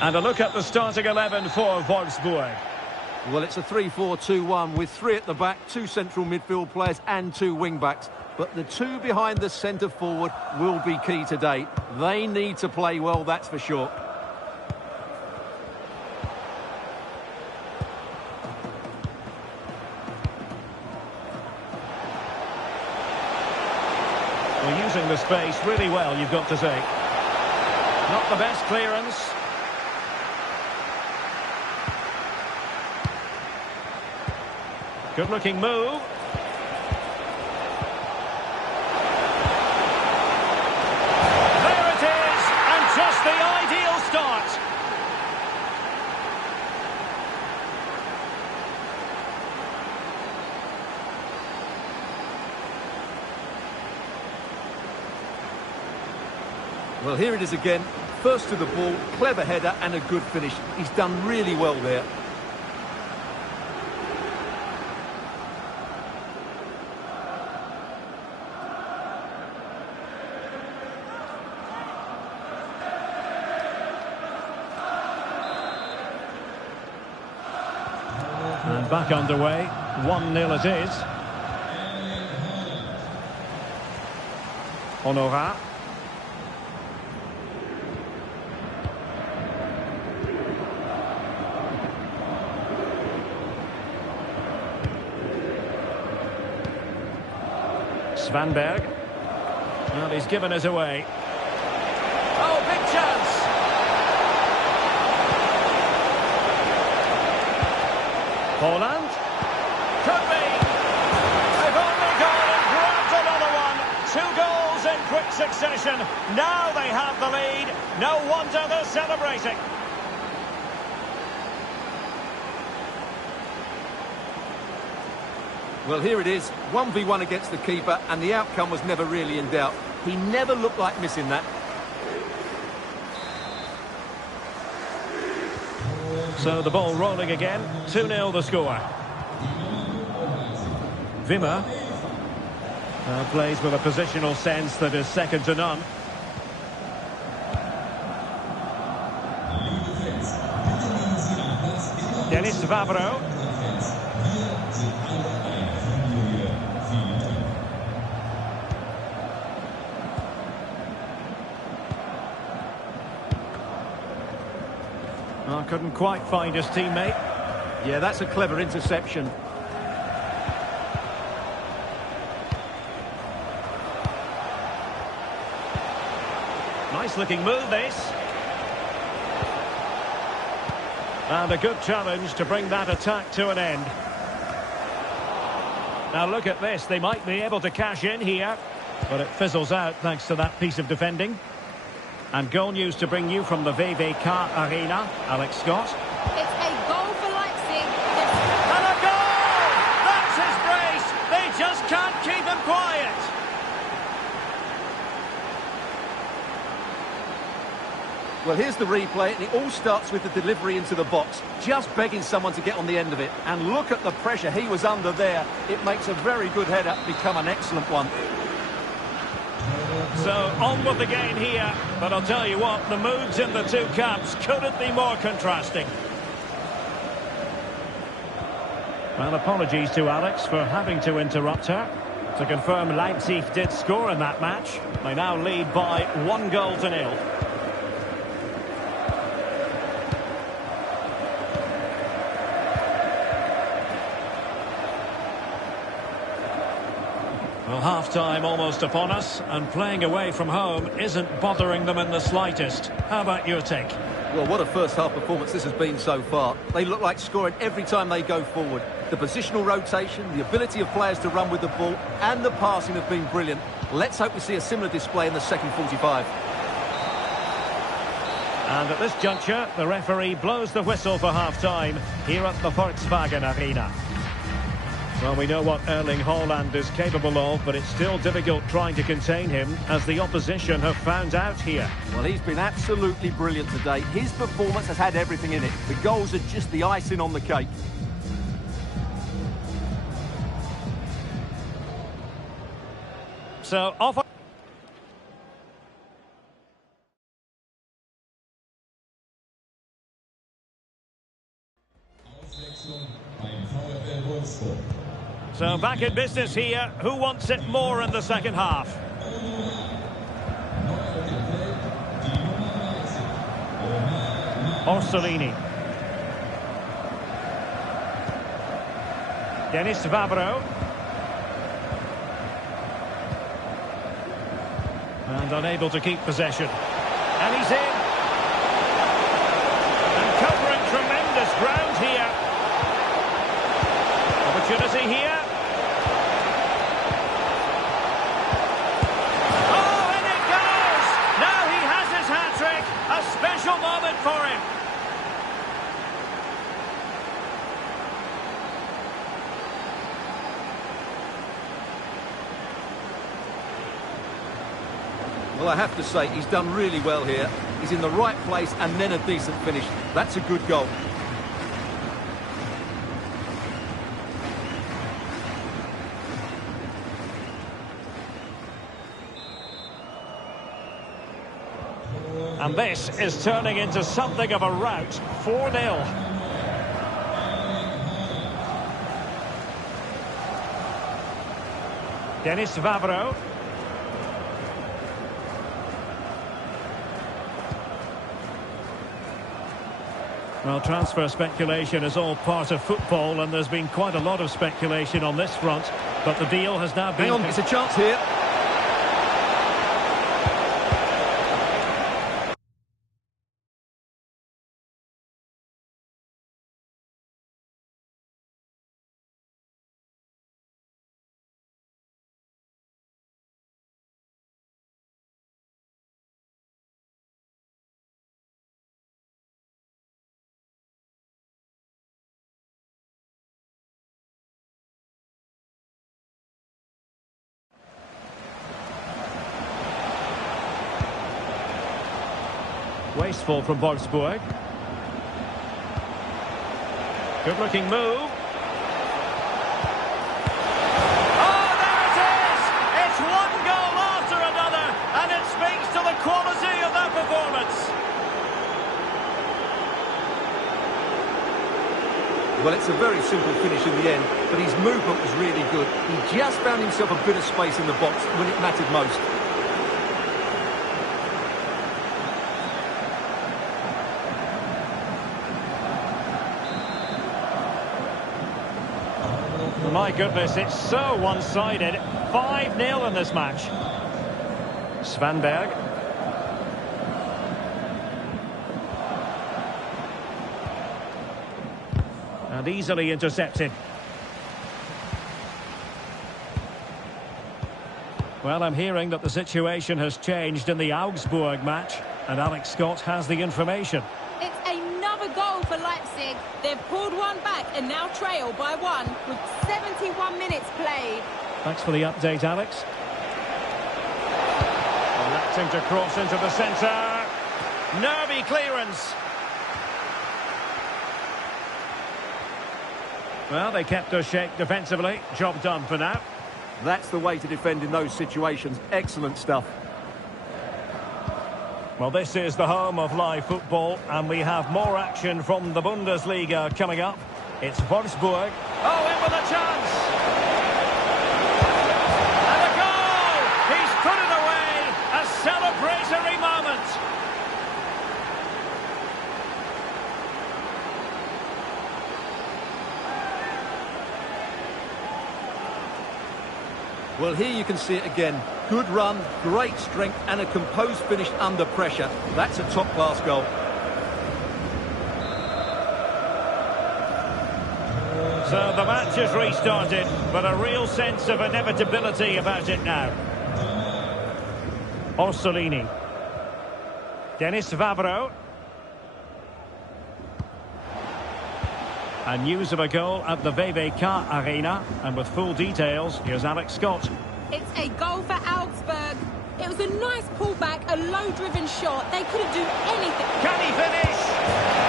And a look at the starting 11 for Wolfsburg. Well, it's a 3-4-2-1 with 3 at the back, 2 central midfield players and 2 wing-backs. But the 2 behind the centre forward will be key today. They need to play well, that's for sure. We're using the space really well, you've got to say. Not the best clearance. Good-looking move. There it is, and just the ideal start. Well, here it is again. First to the ball, clever header and a good finish. He's done really well there. And back underway, 1-0 it is. Honorat. Svanberg. Well, he's given us away. Oh, big chance! Holland. Could be. They've only gone and grabbed another one. 2 goals in quick succession. Now they have the lead. No wonder they're celebrating. Well, here it is, 1v1 against the keeper, and the outcome was never really in doubt. He never looked like missing that. So the ball rolling again, 2-0 the score. Wimmer plays with a positional sense that is second to none. Dennis Vavro. Oh, couldn't quite find his teammate. Yeah, that's a clever interception. Nice looking move, this. And a good challenge to bring that attack to an end. Now look at this, they might be able to cash in here, but it fizzles out thanks to that piece of defending. And goal news to bring you from the VVK Arena. Alex Scott. It's a goal for Leipzig. And a goal! That's his brace! They just can't keep him quiet! Well, here's the replay, and it all starts with the delivery into the box. Just begging someone to get on the end of it. And look at the pressure he was under there. It makes a very good header become an excellent one. So, on with the game here. But I'll tell you what, the moods in the 2 camps couldn't be more contrasting. Well, apologies to Alex for having to interrupt her. To confirm, Leipzig did score in that match. They now lead by 1-0. Well, half-time almost upon us, and playing away from home isn't bothering them in the slightest. How about your take? Well, what a first-half performance this has been so far. They look like scoring every time they go forward. The positional rotation, the ability of players to run with the ball, and the passing have been brilliant. Let's hope we see a similar display in the second 45. And at this juncture, the referee blows the whistle for half-time here at the Volkswagen Arena. Well, we know what Erling Haaland is capable of, but it's still difficult trying to contain him, as the opposition have found out here. Well, he's been absolutely brilliant today. His performance has had everything in it. The goals are just the icing on the cake. So, off... Auswechslung. So back in business here. Who wants it more in the second half? Orsolini. Denis Vavro. And unable to keep possession. And he's in. And covering tremendous ground here. Opportunity here. Oh, and it goes! Now he has his hat-trick. A special moment for him. Well, I have to say, he's done really well here. He's in the right place and then a decent finish. That's a good goal. And this is turning into something of a rout. 4-0. Denis Vavro. Well, transfer speculation is all part of football, and there's been quite a lot of speculation on this front. But the deal has now been... Hang on, it's a chance here. Wasteful from Wolfsburg. Good-looking move. Oh, there it is! It's one goal after another, and it speaks to the quality of that performance. Well, it's a very simple finish in the end, but his movement was really good. He just found himself a bit of space in the box when it mattered most. My goodness, it's so one-sided. 5-0 in this match. Svanberg. And easily intercepted. Well, I'm hearing that the situation has changed in the Augsburg match, and Alex Scott has the information. It's another goal for Leipzig. They've pulled one back and now trail by one with 71 minutes played. Thanks for the update, Alex. Electing to cross into the centre. Nervy clearance. Well, they kept us shape defensively. Job done for now. That's the way to defend in those situations. Excellent stuff. Well, this is the home of live football, and we have more action from the Bundesliga coming up. It's Wolfsburg. Oh, in with a chance! And a goal! He's put it away! A celebratory moment! Well, here you can see it again. Good run, great strength, and a composed finish under pressure. That's a top-class goal. So the match has restarted, but a real sense of inevitability about it now. Orsolini. Denis Vavro. And news of a goal at the VVK Arena. And with full details, here's Alex Scott. It's a goal for Augsburg. It was a nice pullback, a low-driven shot. They couldn't do anything. Can he finish?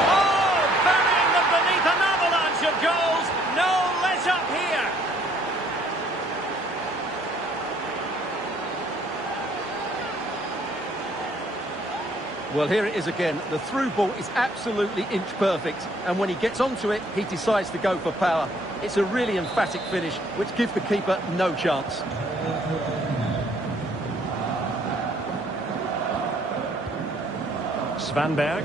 Oh, burying them beneath an avalanche of goals. No let-up here. Well, here it is again. The through ball is absolutely inch perfect. And when he gets onto it, he decides to go for power. It's a really emphatic finish, which gives the keeper no chance. Svanberg.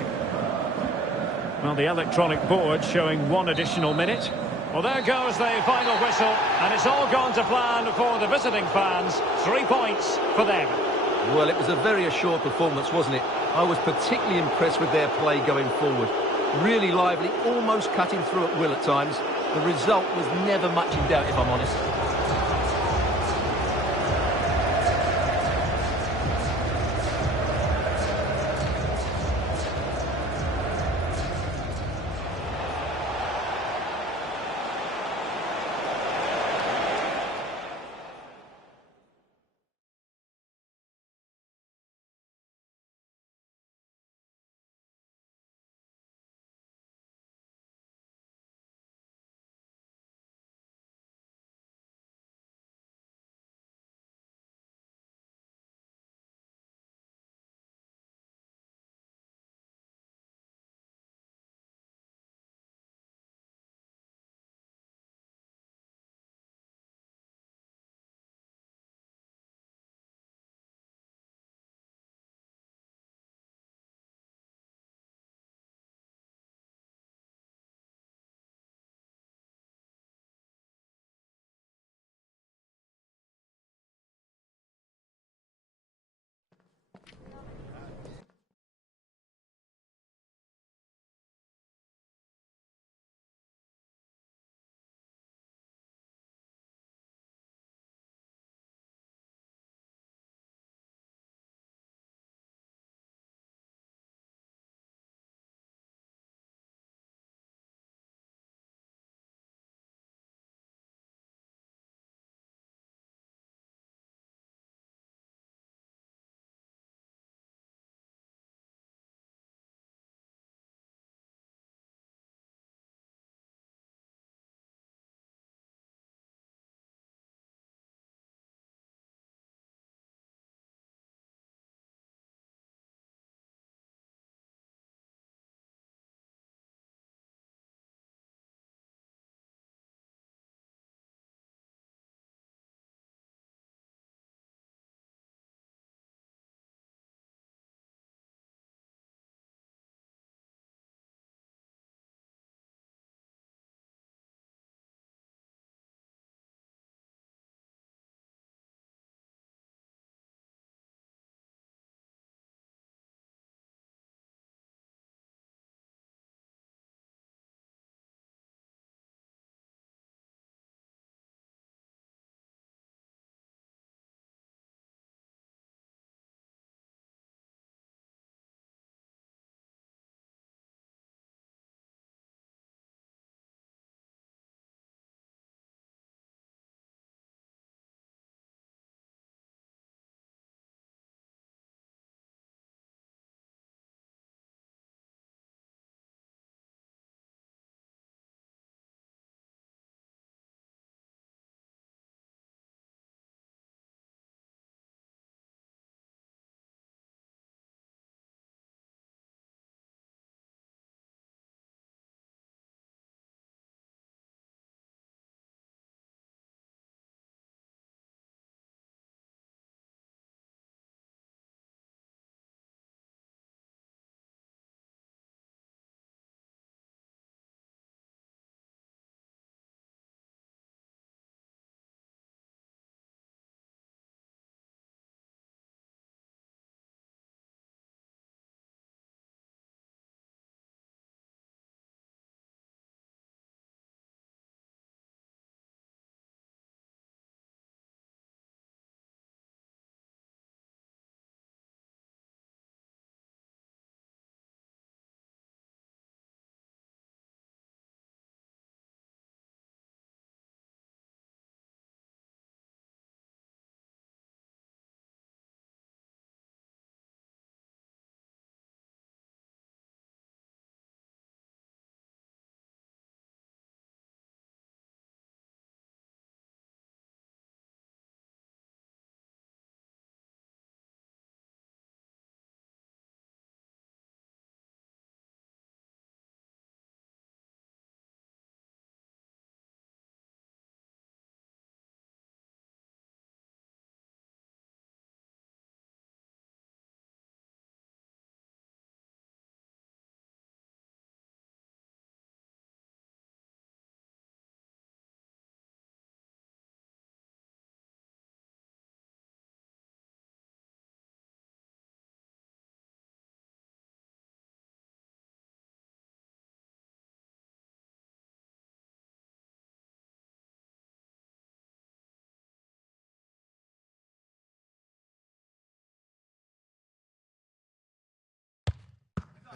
Well, the electronic board showing 1 additional minute. Well, there goes the final whistle, and it's all gone to plan for the visiting fans. 3 points for them. Well, it was a very assured performance, wasn't it? I was particularly impressed with their play going forward. Really lively, almost cutting through at will at times. The result was never much in doubt, if I'm honest.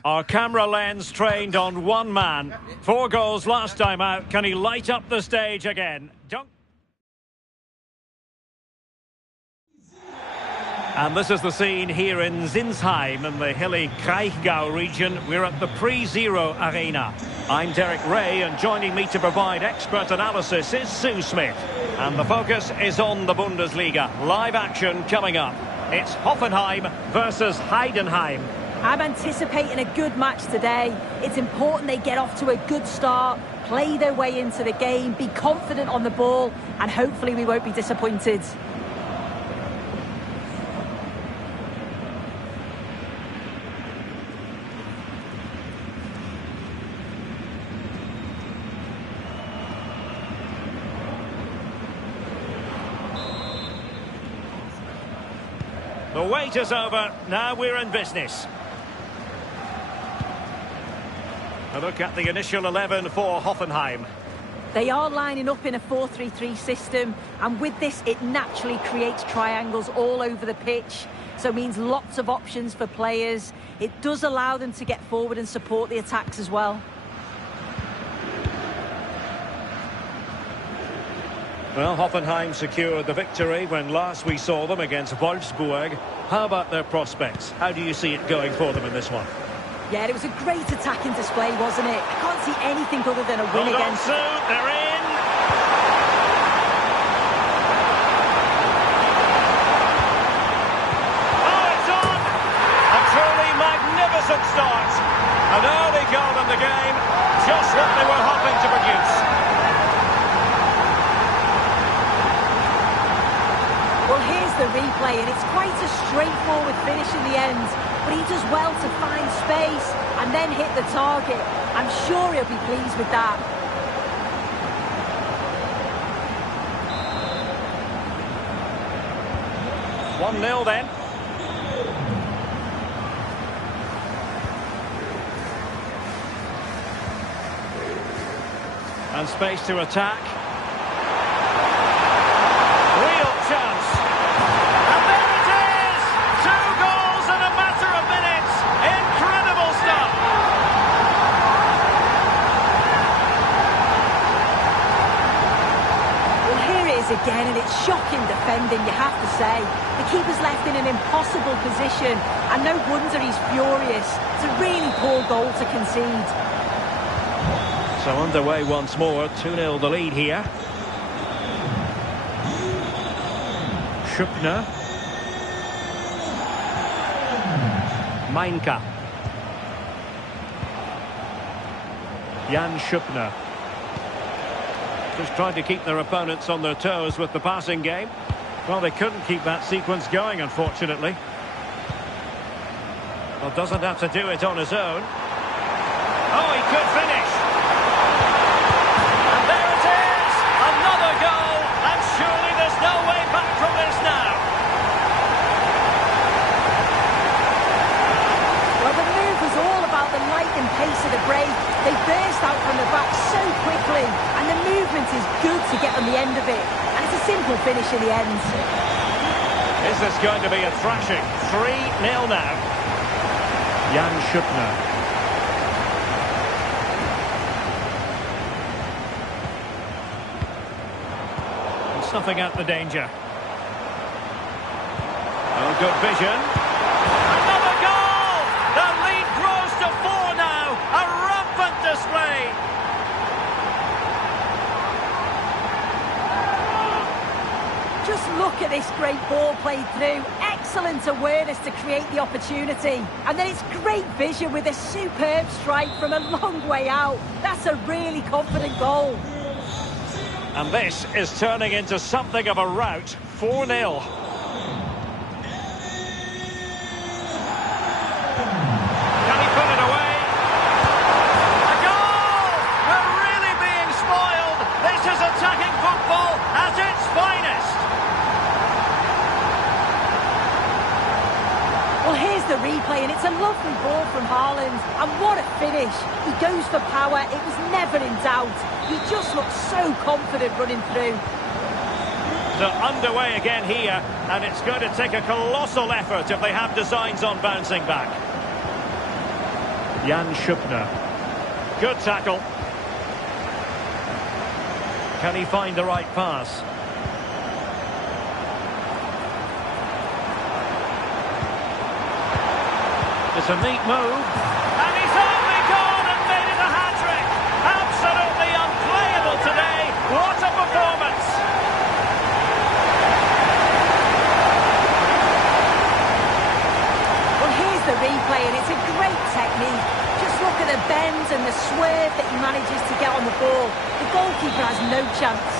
Our camera lens trained on one man. 4 goals last time out. Can he light up the stage again? And this is the scene here in Zinsheim in the hilly Kraichgau region. We're at the Pre-Zero Arena. I'm Derek Ray, and joining me to provide expert analysis is Sue Smith. And the focus is on the Bundesliga. Live action coming up. It's Hoffenheim versus Heidenheim. I'm anticipating a good match today. It's important they get off to a good start, play their way into the game, be confident on the ball, and hopefully we won't be disappointed. The wait is over. Now we're in business. A look at the initial 11 for Hoffenheim. They are lining up in a 4-3-3 system, and with this it naturally creates triangles all over the pitch, so it means lots of options for players. It does allow them to get forward and support the attacks as well. Well, Hoffenheim secured the victory when last we saw them against Wolfsburg. How about their prospects? How do you see it going for them in this one? Yeah, it was a great attacking display, wasn't it? I can't see anything other than a win against... Sue, they're in! Oh, it's on! A truly magnificent start. An early goal in the game, just what they were hoping to produce. Well, here's the replay, and it's quite a straightforward finish in the end. But he does well to find space and then hit the target. I'm sure he'll be pleased with that. One 0 then. And space to attack. Real chance. And there it is! 2 goals in a matter of minutes. Incredible stuff. Well, here it is again, and it's shocking defending, you have to say. The keeper's left in an impossible position, and no wonder he's furious. It's a really poor goal to concede. So underway once more, 2-0 the lead here. Schupner. Mainka. Jan Schupner. Just trying to keep their opponents on their toes with the passing game. Well, they couldn't keep that sequence going, unfortunately. Well, doesn't have to do it on his own. Oh, he could finish. And there it is! Another goal! And surely there's no way back from this now. Well, the move was all about the lightning pace of the break. They burst out from the back so quickly, and the movement is good to get on the end of it. And it's a simple finish in the end. Is this going to be a thrashing? 3-0 now. Jan Schupner. Snuffing out the danger. Oh, good vision. Another goal! The lead grows to 4 now. A rampant display. Just look at this great ball played through. Excellent awareness to create the opportunity. And then it's great vision with a superb strike from a long way out. That's a really confident goal. And this is turning into something of a rout. 4-0. Can he put it away? A goal! We're really being spoiled. This is attacking football at its finest. Well, here's the replay, and it's a lovely ball from Haaland. And what a finish. He goes for power. It was never in doubt. He just looks so confident running through. So underway again here, and it's going to take a colossal effort if they have designs on bouncing back. Jan Schupner. Good tackle. Can he find the right pass? It's a neat move. And he's only gone and made it a hat-trick. Absolutely unplayable today. What a performance. Well, here's the replay, and it's a great technique. Just look at the bend and the swerve that he manages to get on the ball. The goalkeeper has no chance.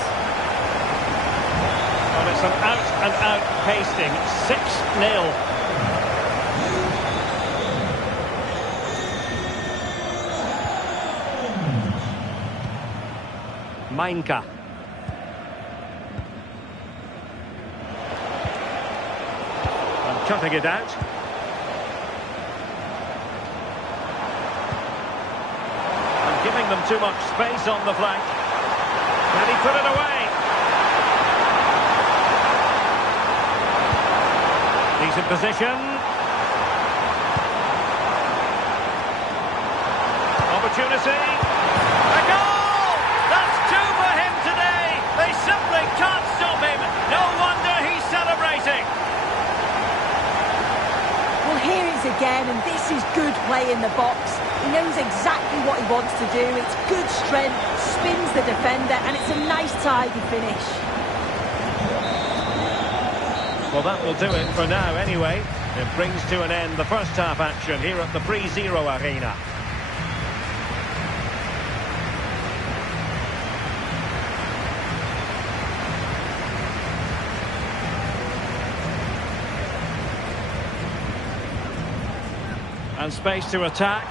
Well, it's an out-and-out pasting. 6-0. Mainka. And cutting it out. And giving them too much space on the flank. Can he put it away? He's in position. Opportunity. A goal! That's two for him today. They simply can't stop him. No wonder he's celebrating. Well, here it is again, and this is good play in the box. He knows exactly what he wants to do. It's good strength, spins the defender, and it's a nice tidy finish. Well, that will do it for now anyway. It brings to an end the first half action here at the Pre-Zero Arena. And space to attack.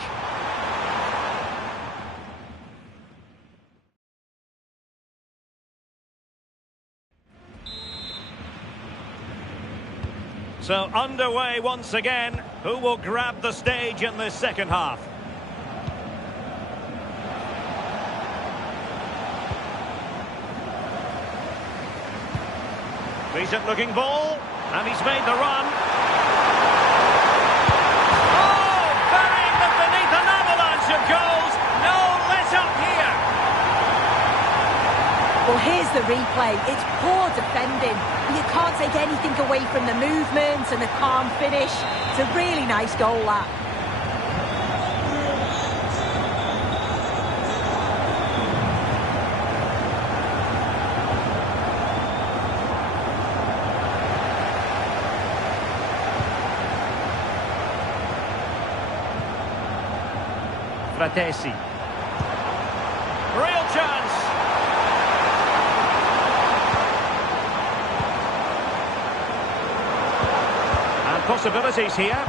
So underway once again. Who will grab the stage in this second half? Decent looking ball. And he's made the run. Well, here's the replay. It's poor defending. You can't take anything away from the movement and the calm finish. It's a really nice goal, that. Fratesi. Real chance. Possibilities here.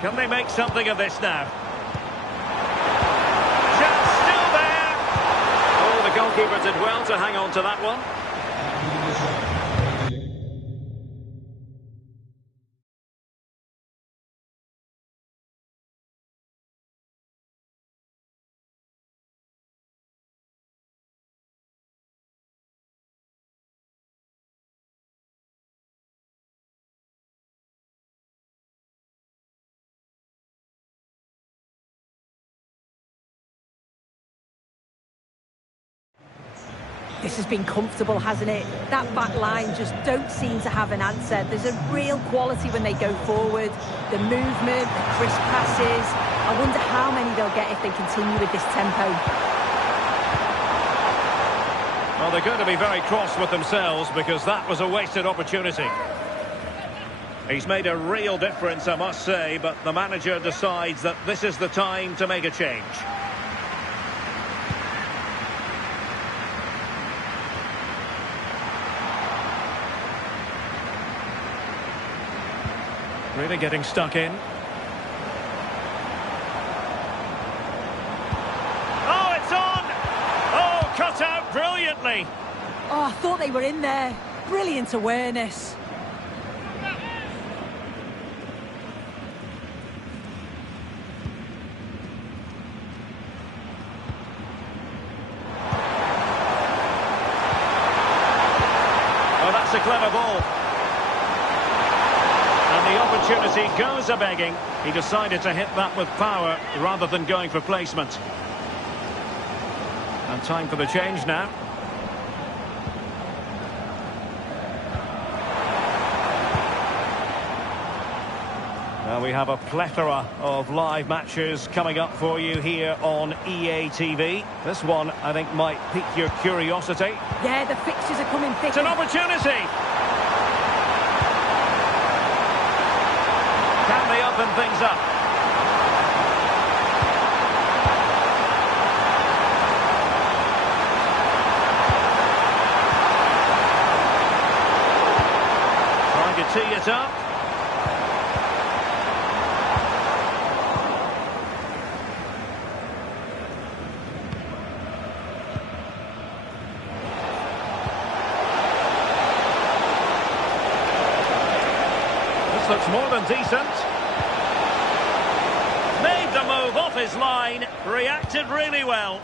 Can they make something of this now? Chance still there. Oh, the goalkeeper did well to hang on to that one. This has been comfortable, hasn't it? That back line just don't seem to have an answer. There's a real quality when they go forward. The movement, the crisp passes. I wonder how many they'll get if they continue with this tempo. Well, they're going to be very cross with themselves because that was a wasted opportunity. He's made a real difference, I must say, but the manager decides that this is the time to make a change. Really getting stuck in. Oh, it's on! Oh, cut out brilliantly. Oh, I thought they were in there. Brilliant awareness. Oh, that's a clever ball. And the opportunity opportunity goes a-begging. He decided to hit that with power rather than going for placement. And time for the change now. Now we have a plethora of live matches coming up for you here on EA TV. This one, I think, might pique your curiosity. Yeah, the fixtures are coming thick. It's an opportunity! Can they open things up? Trying to tee it up. This looks more than decent. Made the move off his line, reacted really well.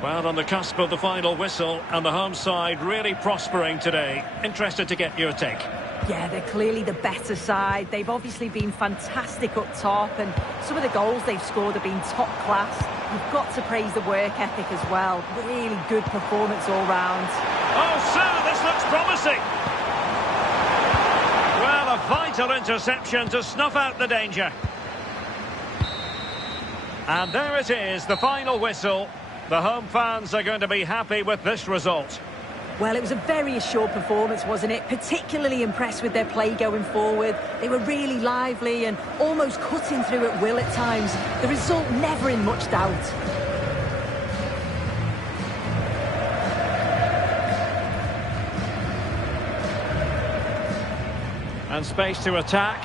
Well, on the cusp of the final whistle, and the home side really prospering today. Interested to get your take. Yeah, they're clearly the better side. They've obviously been fantastic up top, and some of the goals they've scored have been top class. You've got to praise the work ethic as well. Really good performance all round. Oh, Sue, this looks promising. Well, a vital interception to snuff out the danger. And there it is, the final whistle. The home fans are going to be happy with this result. Well, it was a very assured performance, wasn't it? Particularly impressed with their play going forward. They were really lively and almost cutting through at will at times. The result never in much doubt. And space to attack.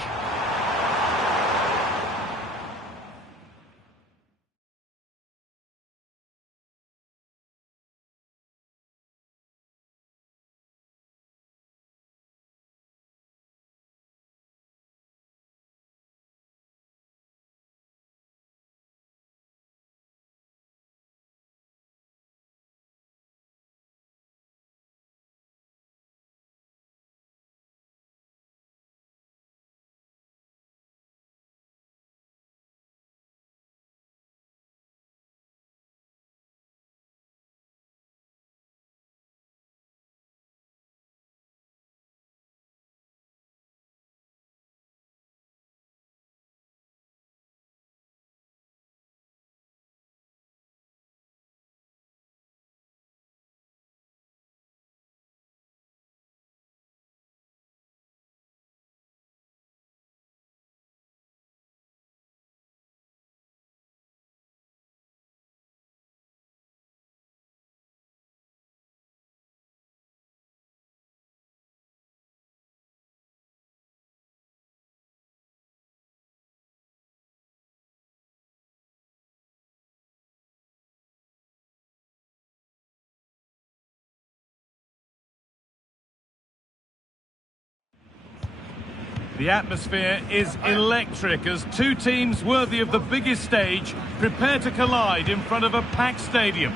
The atmosphere is electric as two teams worthy of the biggest stage prepare to collide in front of a packed stadium.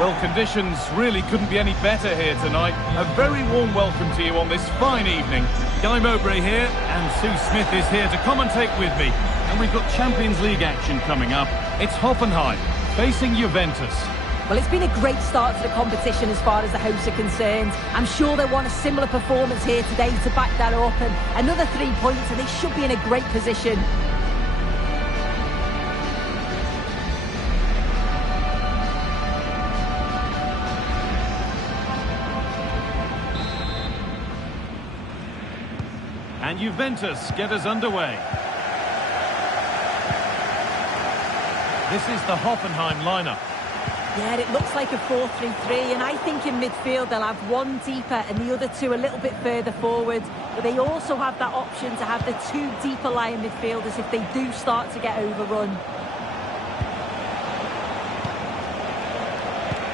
Well, conditions really couldn't be any better here tonight. A very warm welcome to you on this fine evening. Guy Mowbray here, and Sue Smith is here to commentate with me. And we've got Champions League action coming up. It's Hoffenheim facing Juventus. Well, it's been a great start to the competition as far as the hosts are concerned. I'm sure they'll want a similar performance here today to back that up. And another 3 points, and they should be in a great position. And Juventus get us underway. This is the Hoffenheim lineup. Yeah, it looks like a 4-3-3, and I think in midfield they'll have one deeper and the other two a little bit further forward. But they also have that option to have the two deeper lying midfielders if they do start to get overrun.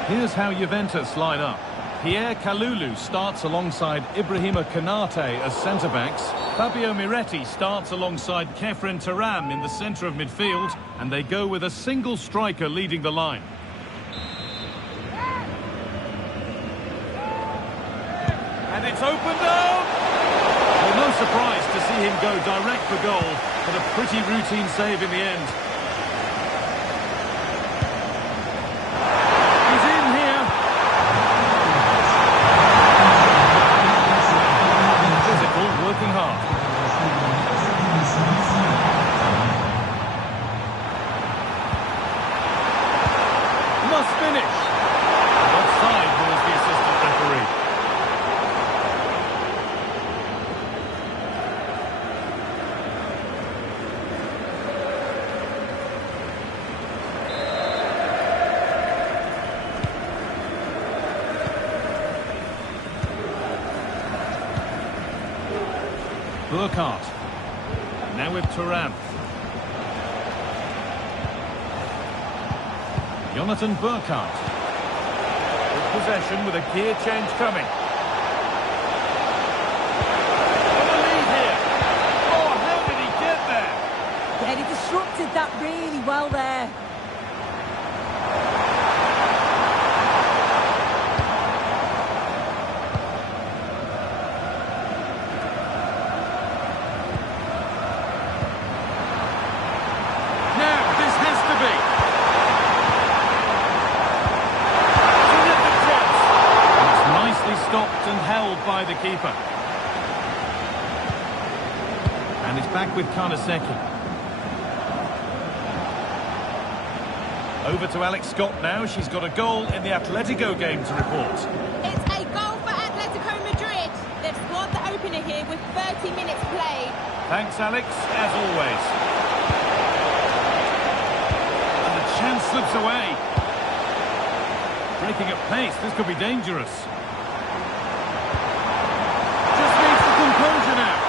Here's how Juventus line up. Pierre Kalulu starts alongside Ibrahima Konate as centre-backs. Fabio Miretti starts alongside Kefren Turam in the centre of midfield, and they go with a single striker leading the line. And it's opened up! Well, no surprise to see him go direct for goal, but a pretty routine save in the end. He's in here. Physical, working hard. Must finish. Offside was the assistant referee. Burkhardt. Now with Turam. Jonathan Burkhardt. With possession with a gear change coming. What a lead here. Oh, how did he get there? Yeah, he disrupted that really well there. Stopped and held by the keeper. And he's back with Karnaseki. Over to Alex Scott now. She's got a goal in the Atletico game to report. It's a goal for Atletico Madrid. They've scored the opener here with 30 minutes played. Thanks, Alex, as always. And the chance slips away. Breaking at pace, this could be dangerous. Composure now.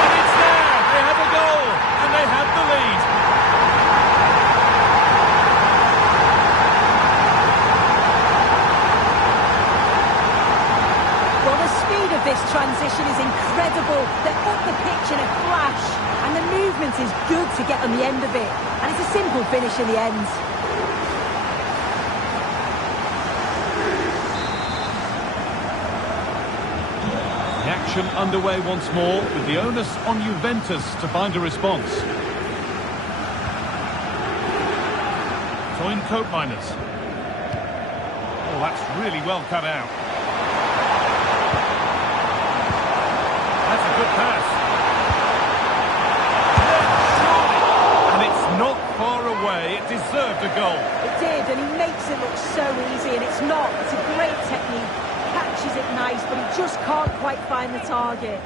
And it's there. They have a goal. And they have the lead. Well, the speed of this transition is incredible. They're up the pitch in a flash. And the movement is good to get on the end of it. And it's a simple finish in the end. Underway once more, with the onus on Juventus to find a response. Toyn coat miners. Oh, that's really well cut out. That's a good pass. And it's not far away. It deserved a goal. It did, and he makes it look so easy, and it's not. It's a great technique. Catches it nice, but he just can't quite find the target.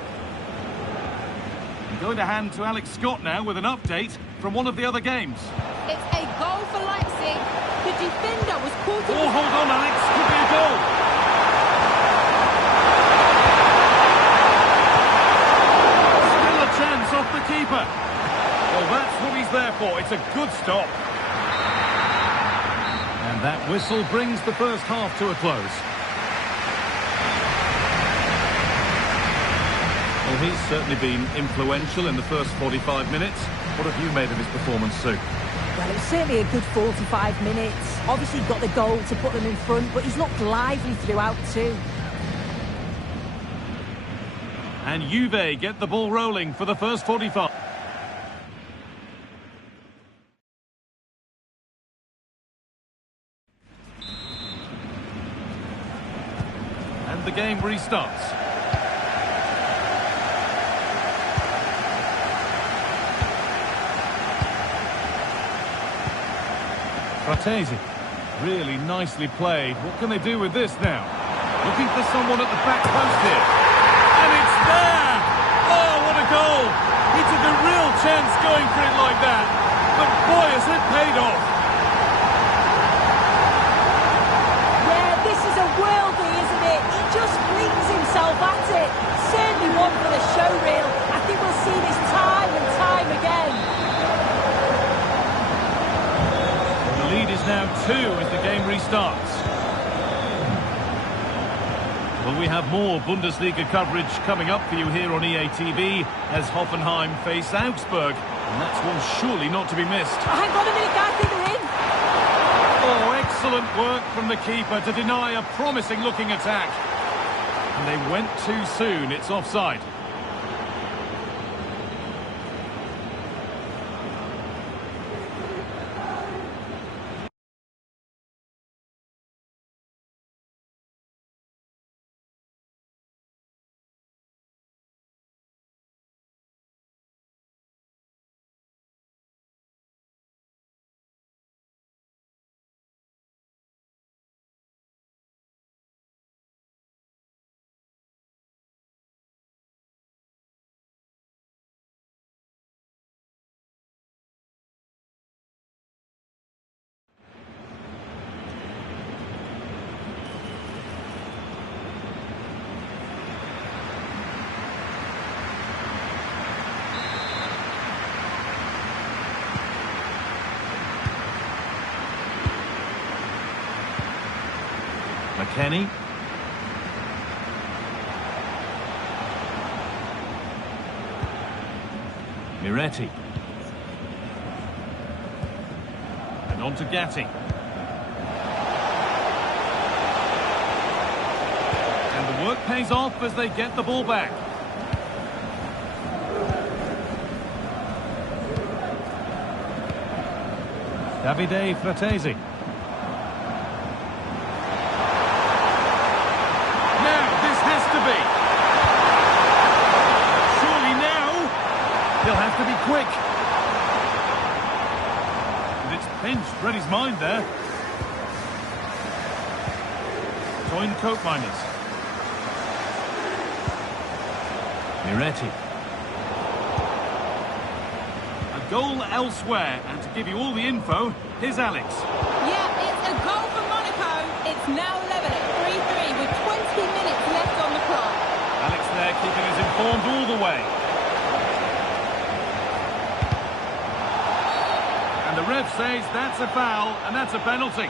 I'm going to hand to Alex Scott now with an update from one of the other games. It's a goal for Leipzig. The defender was caught in... Oh, hold on, Alex. Could be a goal. Still a chance off the keeper. Well, that's what he's there for. It's a good stop. And that whistle brings the first half to a close. Well, he's certainly been influential in the first 45 minutes. What have you made of his performance, Sue? Well, it was certainly a good 45 minutes. Obviously got the goal to put them in front, but he's looked lively throughout too. And Juve get the ball rolling for the first 45. And the game restarts. Fratesi, really nicely played. What can they do with this now? Looking for someone at the back post here. And it's there! Oh, what a goal! He took a real chance going for it like that. But boy, has it paid off. Yeah, this is a worldie, isn't it? He just flings himself at it. Certainly one for the show reel. I think we'll see this time and time again. The lead is now 2 as the game restarts. Well, we have more Bundesliga coverage coming up for you here on EA TV as Hoffenheim face Augsburg. And that's one surely not to be missed. Hang on a minute, guys, they're in. Oh, excellent work from the keeper to deny a promising-looking attack. And they went too soon. It's offside. McKennie. Miretti. And on to Gatti. And the work pays off as they get the ball back. Davide Fratesi. He'll have to be quick. And it's pinched, read his mind there. Toyn Koopmeiners. Miretti. A goal elsewhere, and to give you all the info, here's Alex. Yeah, it's a goal for Monaco. It's now level at 3-3 with 20 minutes left on the clock. Alex there keeping us informed all the way. The ref says that's a foul, and that's a penalty.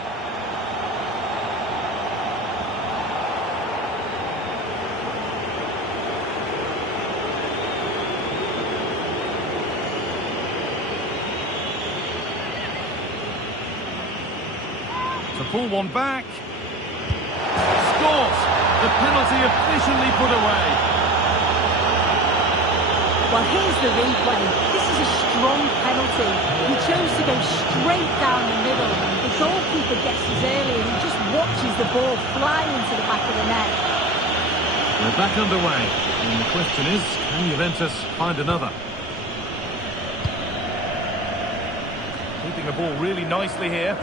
To pull one back. Scores! The penalty efficiently put away. Well, here's the replay. This is a strong penalty. He chose to go straight down the middle. The goalkeeper guesses early and he just watches the ball fly into the back of the net. We're back underway. And the question is, can Juventus find another? Keeping the ball really nicely here.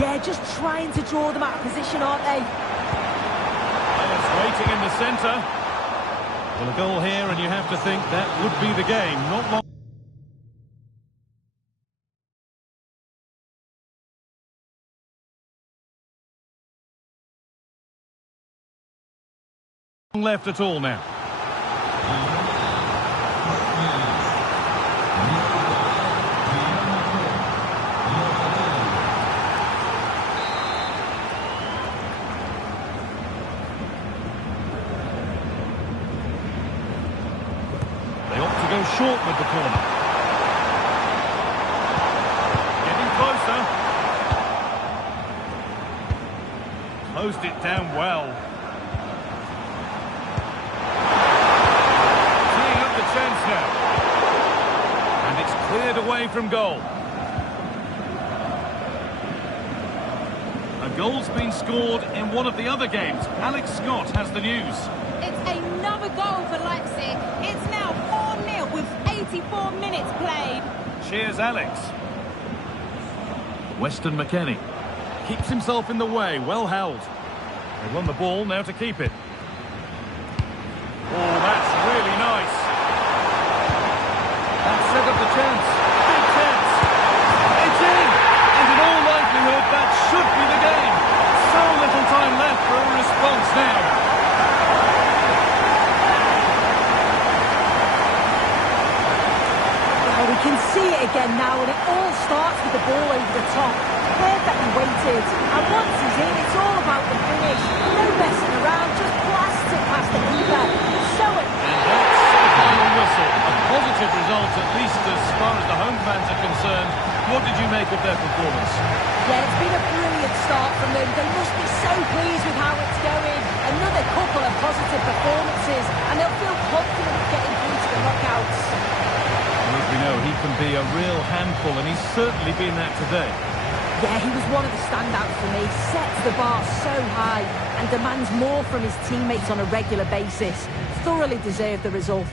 Yeah, just trying to draw them out of position, aren't they? Players waiting in the centre. Well, a goal here, and you have to think that would be the game. Not long left at all now. They opt to go short with the corner. Getting closer. Closed it down well. Teeing up the chance now. And it's cleared away from goal. A goal's been scored in one of the other games. Alex Scott has the news. It's another goal for Leipzig. It's now 4-0 with 84 minutes played. Cheers, Alex. Weston McKennie keeps himself in the way, well held. They won the ball, now to keep it. Oh, that's really nice. That set up the chance. Big chance. It's in! And in all likelihood, that should be the game. So little time left for a response now. We can see it again now, and it all starts with the ball over the top. Perfect excited. And once he's in, it's all about the finish. No messing around, just blast it past the keeper. So it. And that's the final whistle. A positive result, at least as far as the home fans are concerned. What did you make of their performance? Yeah, it's been a brilliant start from them. They must be so pleased with how it's going. Another couple of positive performances, and they'll feel confident of getting through to the knockouts. And as we know, he can be a real handful, and he's certainly been that today. Yeah, he was one of the standouts for me. Sets the bar so high and demands more from his teammates on a regular basis. Thoroughly deserved the result.